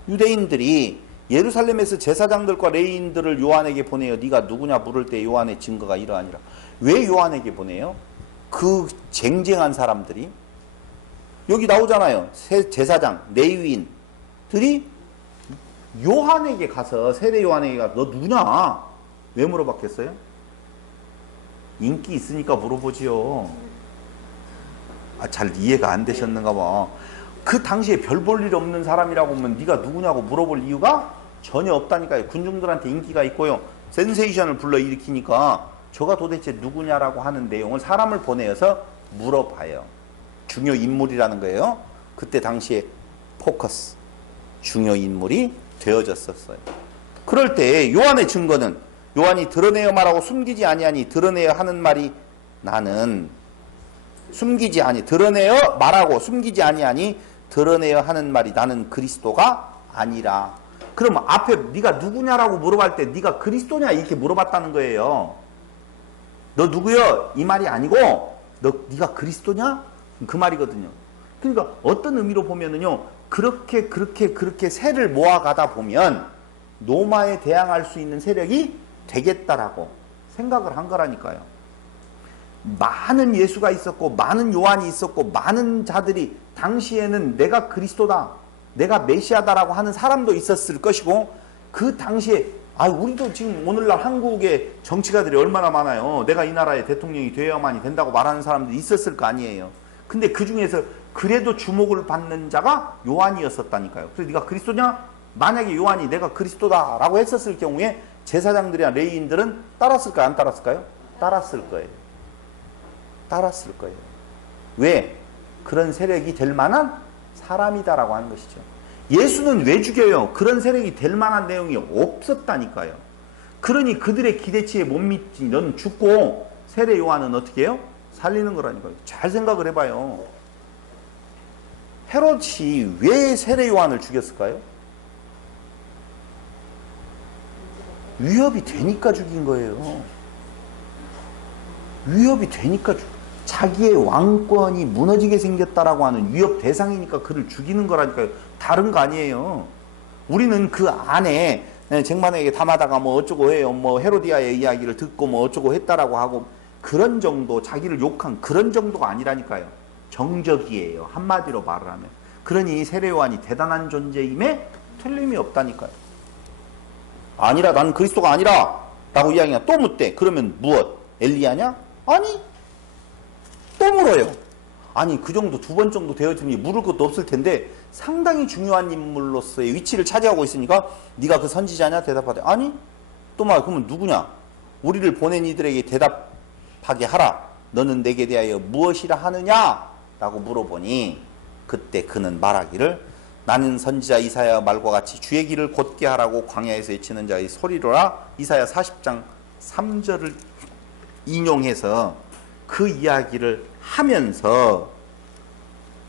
유대인들이 예루살렘에서 제사장들과 레위인들을 요한에게 보내요. 네가 누구냐 물을 때 요한의 증거가 이러하니라. 왜 요한에게 보내요? 그 쟁쟁한 사람들이 여기 나오잖아요. 제사장, 레위인들이 요한에게 가서 세례 요한에게 가서 너 누구냐? 왜 물어봤겠어요? 인기 있으니까 물어보지요. 잘 이해가 안 되셨는가 봐. 그 당시에 별 볼 일 없는 사람이라고 하면 네가 누구냐고 물어볼 이유가 전혀 없다니까요. 군중들한테 인기가 있고요. 센세이션을 불러일으키니까 저가 도대체 누구냐라고 하는 내용을 사람을 보내어서 물어봐요. 중요 인물이라는 거예요. 그때 당시에 포커스, 중요 인물이 되어졌었어요. 그럴 때 요한의 증거는 요한이 드러내어 말하고 숨기지 아니하니 드러내어 하는 말이 나는 숨기지 아니 드러내어 말하고 숨기지 아니하니 드러내어 하는 말이 나는 그리스도가 아니라. 그럼 앞에 네가 누구냐라고 물어볼 때 네가 그리스도냐 이렇게 물어봤다는 거예요. 너 누구여? 이 말이 아니고 네가 그리스도냐? 그 말이거든요. 그러니까 어떤 의미로 보면은요. 그렇게 세를 모아가다 보면 로마에 대항할 수 있는 세력이 되겠다라고 생각을 한 거라니까요. 많은 예수가 있었고 많은 요한이 있었고 많은 자들이 당시에는 내가 그리스도다, 내가 메시아다라고 하는 사람도 있었을 것이고 그 당시에 우리도 지금 오늘날 한국의 정치가들이 얼마나 많아요. 내가 이 나라의 대통령이 되어야만이 된다고 말하는 사람들이 있었을 거 아니에요. 근데 그 중에서 그래도 주목을 받는 자가 요한이었었다니까요. 그래서 네가 그리스도냐? 만약에 요한이 내가 그리스도다라고 했었을 경우에 제사장들이나 레위인들은 따랐을까요? 안 따랐을까요? 따랐을 거예요. 따랐을 거예요. 왜? 그런 세력이 될 만한 사람이다라고 하는 것이죠. 예수는 왜 죽여요? 그런 세력이 될 만한 내용이 없었다니까요. 그러니 그들의 기대치에 못 미치 넌 죽고 세례 요한은 어떻게 해요? 살리는 거라니까요. 잘 생각을 해봐요. 헤롯이 왜 세례 요한을 죽였을까요? 위협이 되니까 죽인 거예요. 위협이 되니까 자기의 왕권이 무너지게 생겼다라고 하는 위협 대상이니까 그를 죽이는 거라니까요. 다른 거 아니에요. 우리는 그 안에 쟁반에게 담아다가 뭐 어쩌고 해요. 뭐 헤로디아의 이야기를 듣고 뭐 어쩌고 했다라고 하고 그런 정도, 자기를 욕한 그런 정도가 아니라니까요. 정적이에요. 한마디로 말을 하면. 그러니 세례 요한이 대단한 존재임에 틀림이 없다니까요. 아니라 난 그리스도가 아니라 라고 이야기가 또 묻대. 그러면 무엇? 엘리야냐? 아니 또 물어요. 아니 그 정도 두 번 정도 되어지니 물을 것도 없을 텐데 상당히 중요한 인물로서의 위치를 차지하고 있으니까 네가 그 선지자냐? 대답하되 아니 또 말 그러면 누구냐? 우리를 보낸 이들에게 대답하게 하라. 너는 내게 대하여 무엇이라 하느냐? 라고 물어보니 그때 그는 말하기를 나는 선지자 이사야 말과 같이 주의 길을 곧게 하라고 광야에서 외치는 자의 소리로라. 이사야 40장 3절을 인용해서 그 이야기를 하면서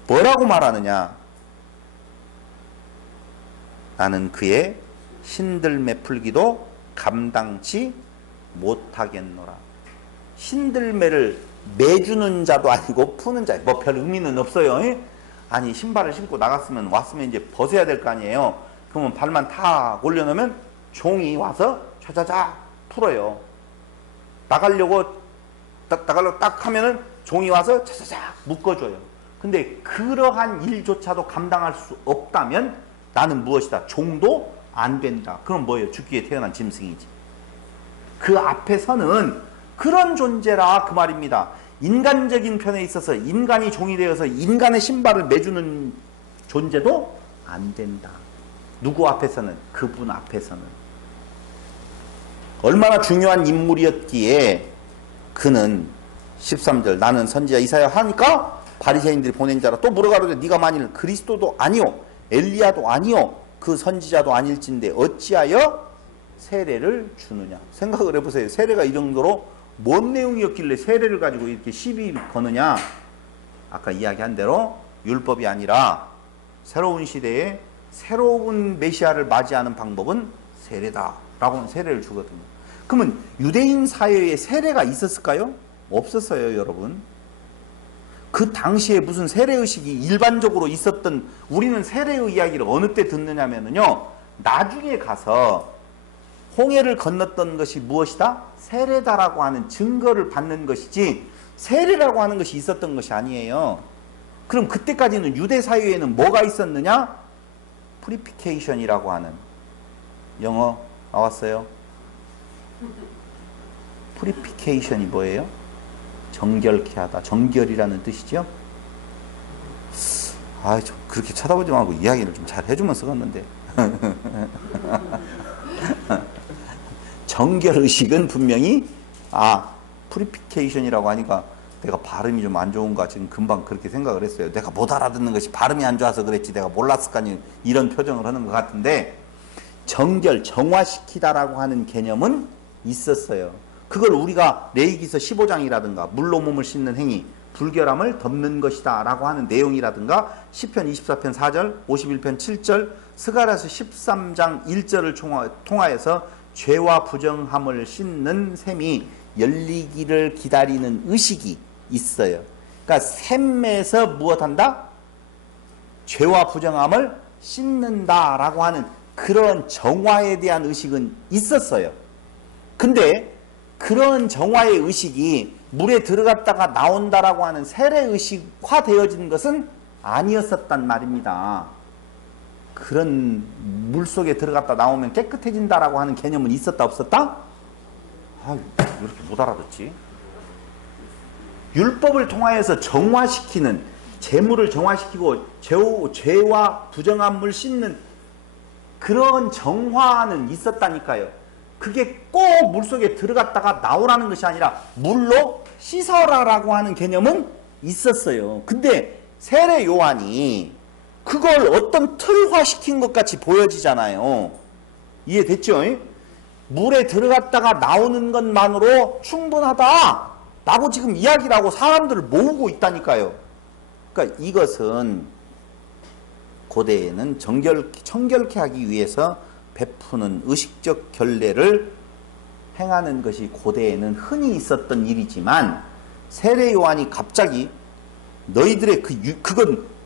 뭐라고 말하느냐? 나는 그의 신들매 풀기도 감당치 못하겠노라. 신들매를 매주는 자도 아니고 푸는 자, 뭐 별 의미는 없어요. 아니 신발을 신고 나갔으면 왔으면 이제 벗어야 될 거 아니에요. 그러면 발만 탁 올려놓으면 종이 와서 차차차 풀어요. 나가려고 딱 하면은 종이 와서 차차차 묶어줘요. 근데 그러한 일조차도 감당할 수 없다면 나는 무엇이다? 종도 안 된다. 그럼 뭐예요? 죽기에 태어난 짐승이지. 그 앞에서는 그런 존재라 그 말입니다. 인간적인 편에 있어서 인간이 종이 되어서 인간의 신발을 매주는 존재도 안 된다. 누구 앞에서는? 그분 앞에서는. 얼마나 중요한 인물이었기에 그는 13절 나는 선지자 이사야 하니까 바리새인들이 보낸 자라 또 물어가로되 네가 만일 그리스도도 아니요 엘리야도 아니요 그 선지자도 아닐진데 어찌하여 세례를 주느냐. 생각을 해보세요. 세례가 이 정도로 뭔 내용이었길래 세례를 가지고 이렇게 시비 거느냐. 아까 이야기한 대로 율법이 아니라 새로운 시대에 새로운 메시아를 맞이하는 방법은 세례다라고 하는 세례를 주거든요. 그러면 유대인 사회에 세례가 있었을까요? 없었어요, 여러분. 그 당시에 무슨 세례의식이 일반적으로 있었던, 우리는 세례의 이야기를 어느 때 듣느냐면요, 나중에 가서 홍해를 건넜던 것이 무엇이다? 세례다라고 하는 증거를 받는 것이지 세례라고 하는 것이 있었던 것이 아니에요. 그럼 그때까지는 유대 사회에는 뭐가 있었느냐? 프리피케이션이라고 하는, 영어 나왔어요? 프리피케이션이 뭐예요? 정결케 하다. 정결이라는 뜻이죠. 아, 좀 그렇게 쳐다보지 말고 이야기를 좀 잘 해주면 쓰겠는데. 정결의식은 분명히, 프리피케이션이라고 하니까 내가 발음이 좀 안 좋은가 지금 금방 그렇게 생각을 했어요. 내가 못 알아듣는 것이 발음이 안 좋아서 그랬지 내가 몰랐을까니 이런 표정을 하는 것 같은데, 정결, 정화시키다라고 하는 개념은 있었어요. 그걸 우리가 레위기서 15장이라든가 물로 몸을 씻는 행위, 불결함을 덮는 것이다 라고 하는 내용이라든가 시편 24편 4절, 51편 7절, 스가랴서 13장 1절을 통하여서 죄와 부정함을 씻는 셈이 열리기를 기다리는 의식이 있어요. 그러니까 셈에서 무엇한다? 죄와 부정함을 씻는다라고 하는 그런 정화에 대한 의식은 있었어요. 근데 그런 정화의 의식이 물에 들어갔다가 나온다라고 하는 세례의식화 되어진 것은 아니었었단 말입니다. 그런 물속에 들어갔다 나오면 깨끗해진다라고 하는 개념은 있었다 없었다? 왜 이렇게 못 알아듣지? 율법을 통하여서 정화시키는, 재물을 정화시키고 죄와 부정함을 씻는 그런 정화는 있었다니까요. 그게 꼭 물속에 들어갔다가 나오라는 것이 아니라 물로 씻어라라고 하는 개념은 있었어요. 근데 세례 요한이 그걸 어떤 틀화시킨 것 같이 보여지잖아요. 이해됐죠? 물에 들어갔다가 나오는 것만으로 충분하다 라고 지금 이야기를 하고 사람들을 모으고 있다니까요. 그러니까 이것은 고대에는 청결케 하기 위해서 베푸는 의식적 결례를 행하는 것이 고대에는 흔히 있었던 일이지만, 세례 요한이 갑자기 너희들의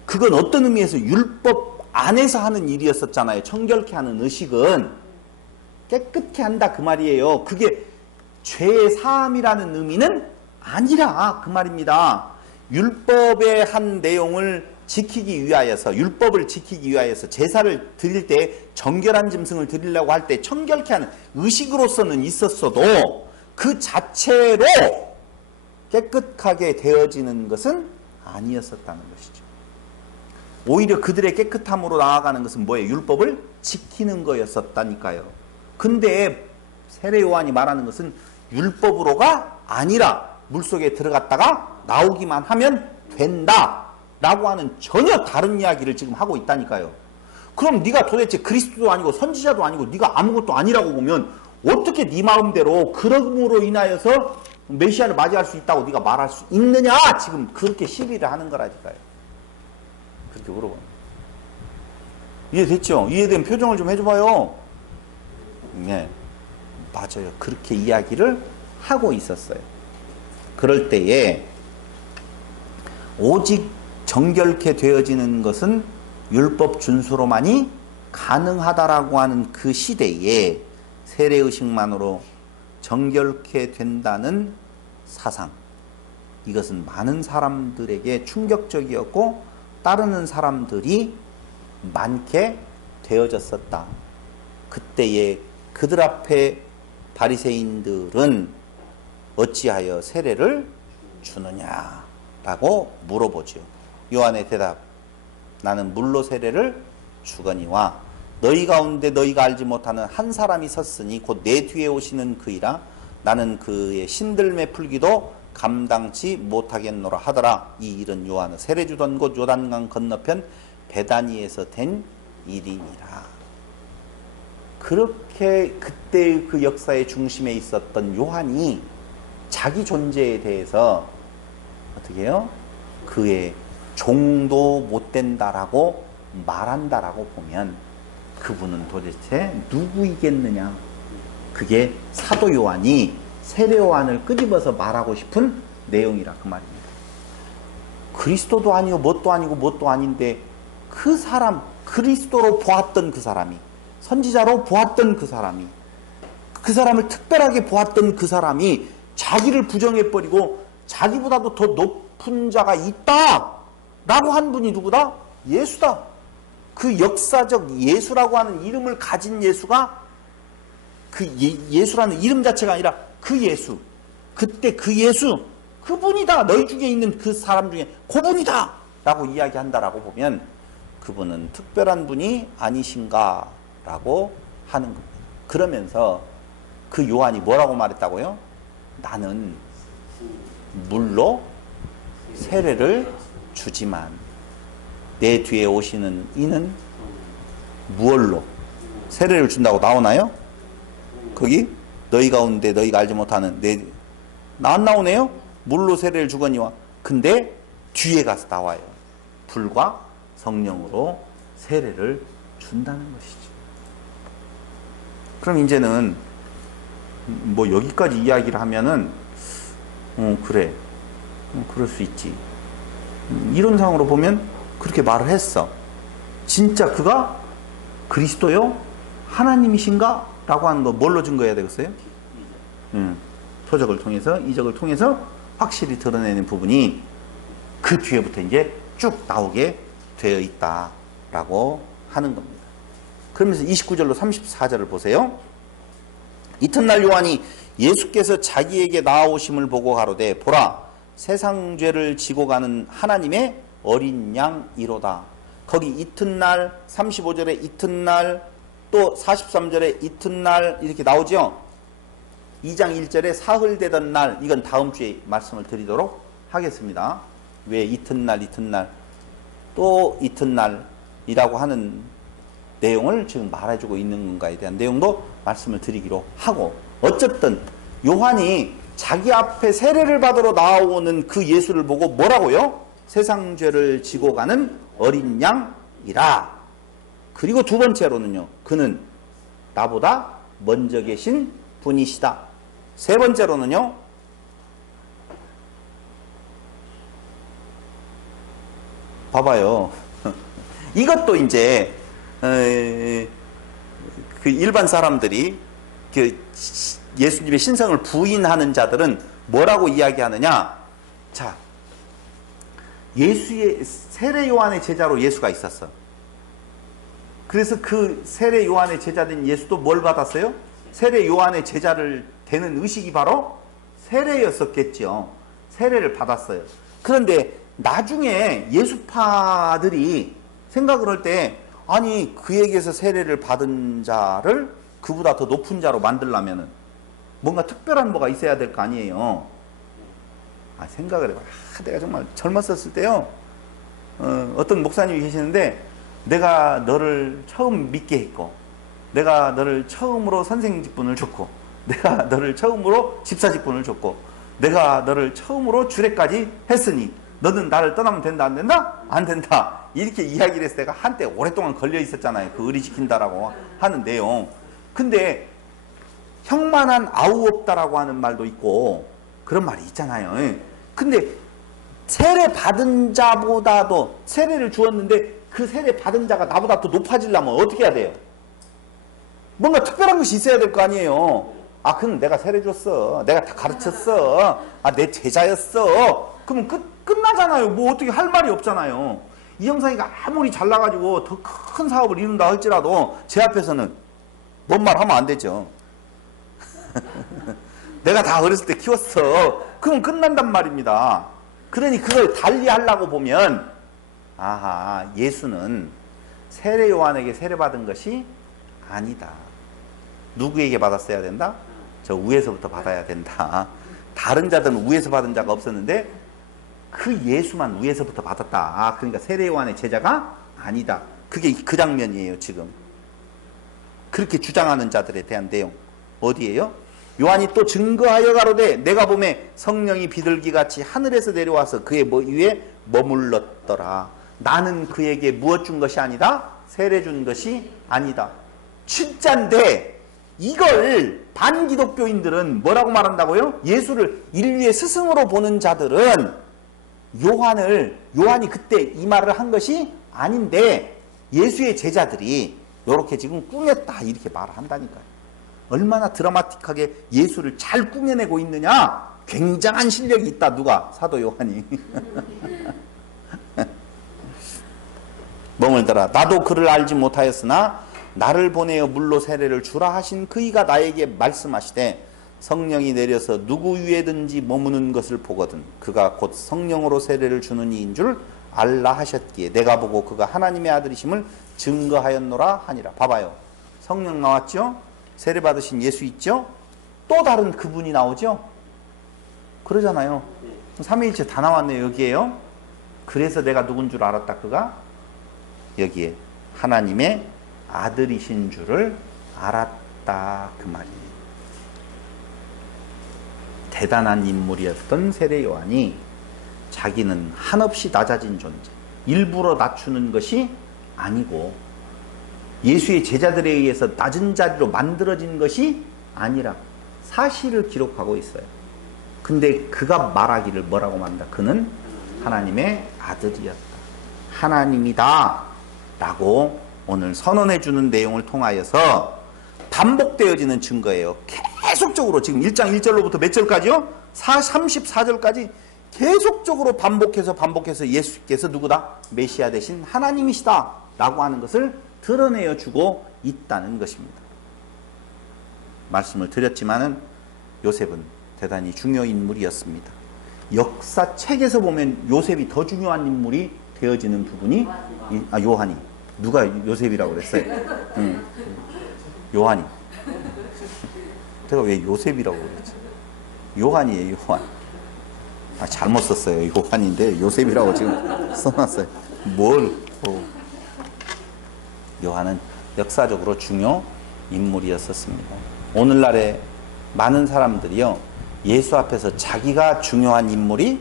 그건 어떤 의미에서 율법 안에서 하는 일이었었잖아요. 청결케 하는 의식은 깨끗게 한다 그 말이에요. 그게 죄의 사함이라는 의미는 아니라 그 말입니다. 율법의 한 내용을 지키기 위하여서, 율법을 지키기 위하여서 제사를 드릴 때, 정결한 짐승을 드리려고 할 때 청결케 하는 의식으로서는 있었어도 그 자체로 깨끗하게 되어지는 것은 아니었었다는 것이죠. 오히려 그들의 깨끗함으로 나아가는 것은 뭐예요? 율법을 지키는 거였었다니까요. 근데 세례 요한이 말하는 것은 율법으로가 아니라 물속에 들어갔다가 나오기만 하면 된다 라고 하는 전혀 다른 이야기를 지금 하고 있다니까요. 그럼 네가 도대체 그리스도도 아니고 선지자도 아니고 네가 아무것도 아니라고 보면 어떻게 네 마음대로 그럼으로 인하여서 메시아를 맞이할 수 있다고 네가 말할 수 있느냐? 지금 그렇게 시비를 하는 거라니까요. 그렇게 물어봐요. 이해됐죠? 이해된 표정을 좀 해줘봐요. 네, 맞아요. 그렇게 이야기를 하고 있었어요. 그럴 때에 오직 정결케 되어지는 것은 율법 준수로만이 가능하다라고 하는 그 시대에 세례의식만으로 정결케 된다는 사상, 이것은 많은 사람들에게 충격적이었고 따르는 사람들이 많게 되어졌었다. 그때에 그들 앞에 바리새인들은 어찌하여 세례를 주느냐라고 물어보죠. 요한의 대답, 나는 물로 세례를 주거니와 너희 가운데 너희가 알지 못하는 한 사람이 섰으니 곧 내 뒤에 오시는 그이라. 나는 그의 신들매 풀기도 감당치 못하겠노라 하더라. 이 일은 요한은 세례 주던 곳 요단강 건너편 베다니에서 된 일이니라. 그렇게 그때 그 역사의 중심에 있었던 요한이 자기 존재에 대해서 어떻게 해요? 그의 종도 못 된다라고 말한다라고 보면 그분은 도대체 누구이겠느냐? 그게 사도 요한이 세례 요한을 끄집어서 말하고 싶은 내용이라 그 말입니다. 그리스도도 아니고 뭣도 아니고 뭣도 아닌데 그 사람, 그리스도로 보았던 그 사람이, 선지자로 보았던 그 사람이, 그 사람을 특별하게 보았던 그 사람이 자기를 부정해버리고 자기보다도 더 높은 자가 있다 라고 한 분이 누구다? 예수다. 그 역사적 예수라고 하는 이름을 가진 예수가 그 예수라는 이름 자체가 아니라 그 예수, 그때 그 예수, 그분이다. 너희 중에 있는 그 사람 중에 그분이다 라고 이야기한다라고 보면 그분은 특별한 분이 아니신가 라고 하는 겁니다. 그러면서 그 요한이 뭐라고 말했다고요? 나는 물로 세례를 주지만 내 뒤에 오시는 이는 무얼로 세례를 준다고 나오나요? 거기 너희 가운데 너희가 알지 못하는 안 나오네요? 물로 세례를 주거니와. 근데 뒤에 가서 나와요. 불과 성령으로 세례를 준다는 것이죠. 그럼 이제는 뭐 여기까지 이야기를 하면은 그래, 그럴 수 있지. 이론상으로 보면 그렇게 말을 했어. 진짜 그가 그리스도요? 하나님이신가? 라고 하는 거 뭘로 증거해야 되겠어요? 표적을 통해서, 이적을 통해서 확실히 드러내는 부분이 그 뒤에부터 이제 쭉 나오게 되어 있다라고 하는 겁니다. 그러면서 29절로 34절을 보세요. 이튿날 요한이 예수께서 자기에게 나아오심을 보고 가로되 보라 세상 죄를 지고 가는 하나님의 어린 양이로다. 거기 이튿날 35절에 이튿날 또 43절에 이튿날 이렇게 나오죠. 2장 1절에 사흘 되던 날, 이건 다음 주에 말씀을 드리도록 하겠습니다. 왜 이튿날 또 이튿날이라고 하는 내용을 지금 말해주고 있는 건가에 대한 내용도 말씀을 드리기로 하고, 어쨌든 요한이 자기 앞에 세례를 받으러 나오는 그 예수를 보고 뭐라고요? 세상 죄를 지고 가는 어린 양이라. 그리고 두 번째로는요, 그는 나보다 먼저 계신 분이시다. 세 번째로는요, 봐봐요. 이것도 이제 그 일반 사람들이 그 예수님의 신성을 부인하는 자들은 뭐라고 이야기하느냐? 자, 예수의 세례 요한의 제자로 예수가 있었어. 그래서 그 세례 요한의 제자된 예수도 뭘 받았어요? 세례 요한의 제자를 되는 의식이 바로 세례였었겠죠. 세례를 받았어요. 그런데 나중에 예수파들이 생각을 할 때, 아니 그에게서 세례를 받은 자를 그보다 더 높은 자로 만들려면 뭔가 특별한 뭐가 있어야 될 거 아니에요. 생각을 해봐. 내가 정말 젊었었을 때요, 어떤 목사님이 계시는데, 내가 너를 처음 믿게 했고, 내가 너를 처음으로 선생 직분을 줬고, 내가 너를 처음으로 집사 직분을 줬고, 내가 너를 처음으로 주례까지 했으니 너는 나를 떠나면 된다 안 된다? 안 된다. 이렇게 이야기를 해서 내가 한때 오랫동안 걸려 있었잖아요. 그 의리시킨다라고 하는 내용. 근데 형만한 아우 없다라고 하는 말도 있고 그런 말이 있잖아요. 근데 세례 받은 자보다도, 세례를 주었는데 그 세례 받은 자가 나보다 더 높아지려면 어떻게 해야 돼요? 뭔가 특별한 것이 있어야 될 거 아니에요. 그럼 내가 세례 줬어. 내가 다 가르쳤어. 내 제자였어. 그러면 끝나잖아요. 뭐 어떻게 할 말이 없잖아요. 이 형사이가 아무리 잘나가지고 더 큰 사업을 이룬다 할지라도 제 앞에서는 뭔 말 하면 안 되죠. 내가 다 어렸을 때 키웠어. 그럼 끝난단 말입니다. 그러니 그걸 달리 하려고 보면, 예수는 세례 요한에게 세례받은 것이 아니다. 누구에게 받았어야 된다? 저 위에서부터 받아야 된다. 다른 자들은 위에서 받은 자가 없었는데 그 예수만 위에서부터 받았다. 그러니까 세례 요한의 제자가 아니다. 그게 그 장면이에요, 지금. 그렇게 주장하는 자들에 대한 내용. 어디에요? 요한이 또 증거하여 가로되 내가 보매 성령이 비둘기같이 하늘에서 내려와서 그의 위에 머물렀더라. 나는 그에게 무엇 준 것이 아니다? 세례 준 것이 아니다. 진짜인데 이걸 반기독교인들은 뭐라고 말한다고요? 예수를 인류의 스승으로 보는 자들은 요한이 그때 이 말을 한 것이 아닌데 예수의 제자들이 이렇게 지금 꾸몄다 이렇게 말을 한다니까요. 얼마나 드라마틱하게 예수를 잘 꾸며내고 있느냐. 굉장한 실력이 있다. 누가? 사도 요한이. 머물더라. 나도 그를 알지 못하였으나 나를 보내어 물로 세례를 주라 하신 그이가 나에게 말씀하시되 성령이 내려서 누구 위에든지 머무는 것을 보거든 그가 곧 성령으로 세례를 주는 이인 줄 알라 하셨기에 내가 보고 그가 하나님의 아들이심을 증거하였노라 하니라. 봐봐요. 성령 나왔죠? 세례 받으신 예수 있죠? 또 다른 그분이 나오죠? 그러잖아요. 삼위일체 다 나왔네요. 여기에요. 그래서 내가 누군 줄 알았다. 그가 여기에 하나님의 아들이신 줄을 알았다. 그 말이에요. 대단한 인물이었던 세례 요한이 자기는 한없이 낮아진 존재, 일부러 낮추는 것이 아니고 예수의 제자들에 의해서 낮은 자리로 만들어진 것이 아니라 사실을 기록하고 있어요. 근데 그가 말하기를 뭐라고 말한다? 그는 하나님의 아들이었다. 하나님이다 라고 오늘 선언해 주는 내용을 통하여서 반복되어지는 증거예요. 계속적으로 지금 1장 1절로부터 몇 절까지요? 34절까지 계속적으로 반복해서 예수께서 누구다? 메시아 대신 하나님이시다 라고 하는 것을 드러내어 주고 있다는 것입니다. 말씀을 드렸지만은 요셉은 대단히 중요 인물이었습니다. 역사책에서 보면 요셉이 더 중요한 인물이 되어지는 부분이 요한이. 누가 요셉이라고 그랬어요? 요한이. 제가 왜 요셉이라고 그랬지? 요한이에요. 요한. 잘못 썼어요. 요한인데 요셉이라고 지금 써놨어요. 요한은 역사적으로 중요 인물이었었습니다. 오늘날에 많은 사람들이요, 예수 앞에서 자기가 중요한 인물이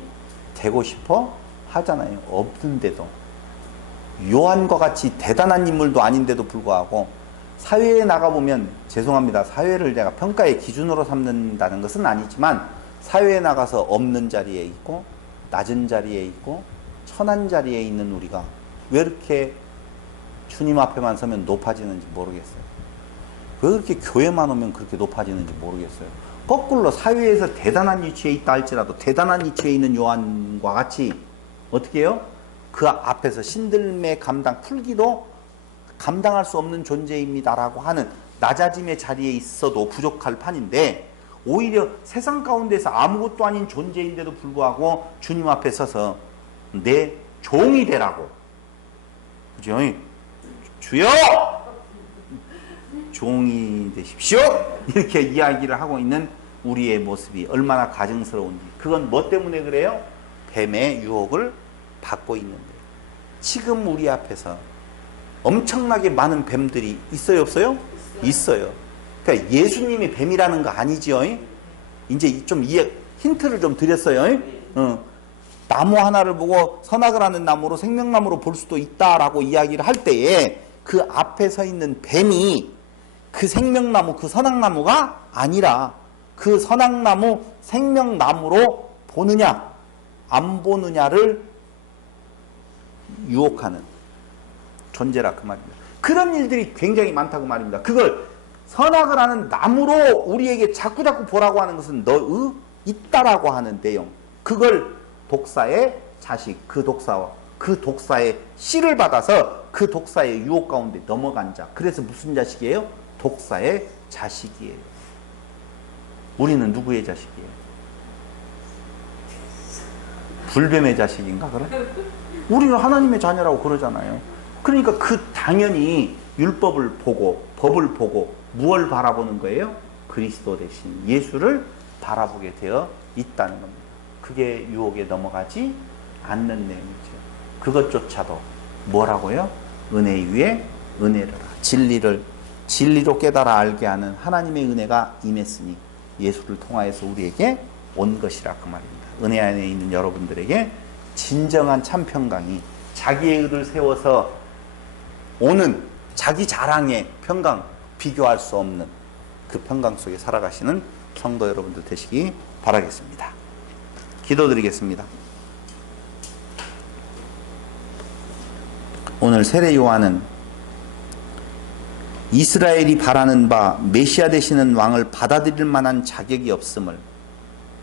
되고 싶어 하잖아요. 없는데도. 요한과 같이 대단한 인물도 아닌데도 불구하고 사회에 나가보면, 죄송합니다. 사회를 제가 평가의 기준으로 삼는다는 것은 아니지만 사회에 나가서 없는 자리에 있고 낮은 자리에 있고 천한 자리에 있는 우리가 왜 이렇게 주님 앞에만 서면 높아지는지 모르겠어요. 왜 그렇게 교회만 오면 그렇게 높아지는지 모르겠어요. 거꾸로 사회에서 대단한 위치에 있다 할지라도 대단한 위치에 있는 요한과 같이 어떻게 해요? 그 앞에서 신들매 풀기도 감당할 수 없는 존재입니다라고 하는 낮아짐의 자리에 있어도 부족할 판인데, 오히려 세상 가운데서 아무것도 아닌 존재인데도 불구하고 주님 앞에 서서 내 종이 되라고, 그죠? 주여! 종이 되십시오! 이렇게 이야기를 하고 있는 우리의 모습이 얼마나 가증스러운지. 그건 뭐 때문에 그래요? 뱀의 유혹을 받고 있는데. 지금 우리 앞에서 엄청나게 많은 뱀들이 있어요, 없어요? 있어요. 그러니까 예수님이 뱀이라는 거 아니죠? 이제 좀 힌트를 좀 드렸어요. 나무 하나를 보고 선악을 하는 나무로 생명나무로 볼 수도 있다라고 이야기를 할 때에 그 앞에 서 있는 뱀이 그 생명나무, 그 선악나무가 아니라 그 선악나무, 생명나무로 보느냐 안 보느냐를 유혹하는 존재라 그 말입니다. 그런 일들이 굉장히 많다고 말입니다. 그걸 선악을 하는 나무로 우리에게 자꾸자꾸 보라고 하는 것은 너 있다라고 하는 내용. 그걸 독사의 자식, 그 독사의 씨를 받아서 그 독사의 유혹 가운데 넘어간 자. 그래서 무슨 자식이에요? 독사의 자식이에요. 우리는 누구의 자식이에요? 불뱀의 자식인가 그래? 우리는 하나님의 자녀라고 그러잖아요. 그러니까 당연히 율법을 보고 법을 보고 무엇을 바라보는 거예요? 그리스도 대신 예수를 바라보게 되어 있다는 겁니다. 그게 유혹에 넘어가지 않는 내용이죠. 그것조차도 뭐라고요? 은혜 위에 은혜를, 진리를 진리로 깨달아 알게 하는 하나님의 은혜가 임했으니 예수를 통하여서 우리에게 온 것이라 그 말입니다. 은혜 안에 있는 여러분들에게 진정한 참 평강이 자기의 의를 세워서 오는 자기 자랑의 평강, 비교할 수 없는 그 평강 속에 살아가시는 성도 여러분들 되시기 바라겠습니다. 기도드리겠습니다. 오늘 세례 요한은 이스라엘이 바라는 바 메시아 되시는 왕을 받아들일 만한 자격이 없음을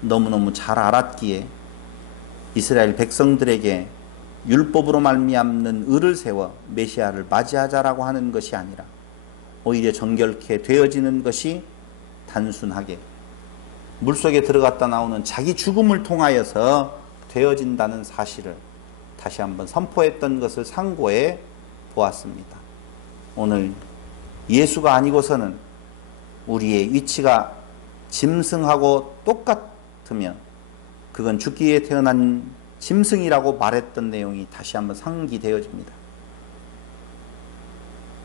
너무너무 잘 알았기에 이스라엘 백성들에게 율법으로 말미암는 의를 세워 메시아를 맞이하자라고 하는 것이 아니라 오히려 정결케 되어지는 것이 단순하게 물속에 들어갔다 나오는 자기 죽음을 통하여서 되어진다는 사실을 다시 한번 선포했던 것을 상고해 보았습니다. 오늘 예수가 아니고서는 우리의 위치가 짐승하고 똑같으면 그건 죽기 위해 태어난 짐승이라고 말했던 내용이 다시 한번 상기되어집니다.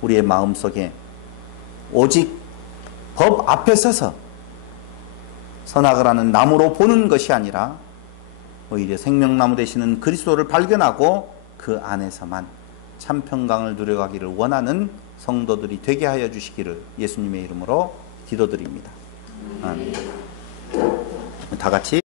우리의 마음속에 오직 법 앞에 서서 선악을 하는 나무로 보는 것이 아니라 오히려 생명나무 되시는 그리스도를 발견하고 그 안에서만 참 평강을 누려가기를 원하는 성도들이 되게 하여 주시기를 예수님의 이름으로 기도드립니다. 아멘. 다 같이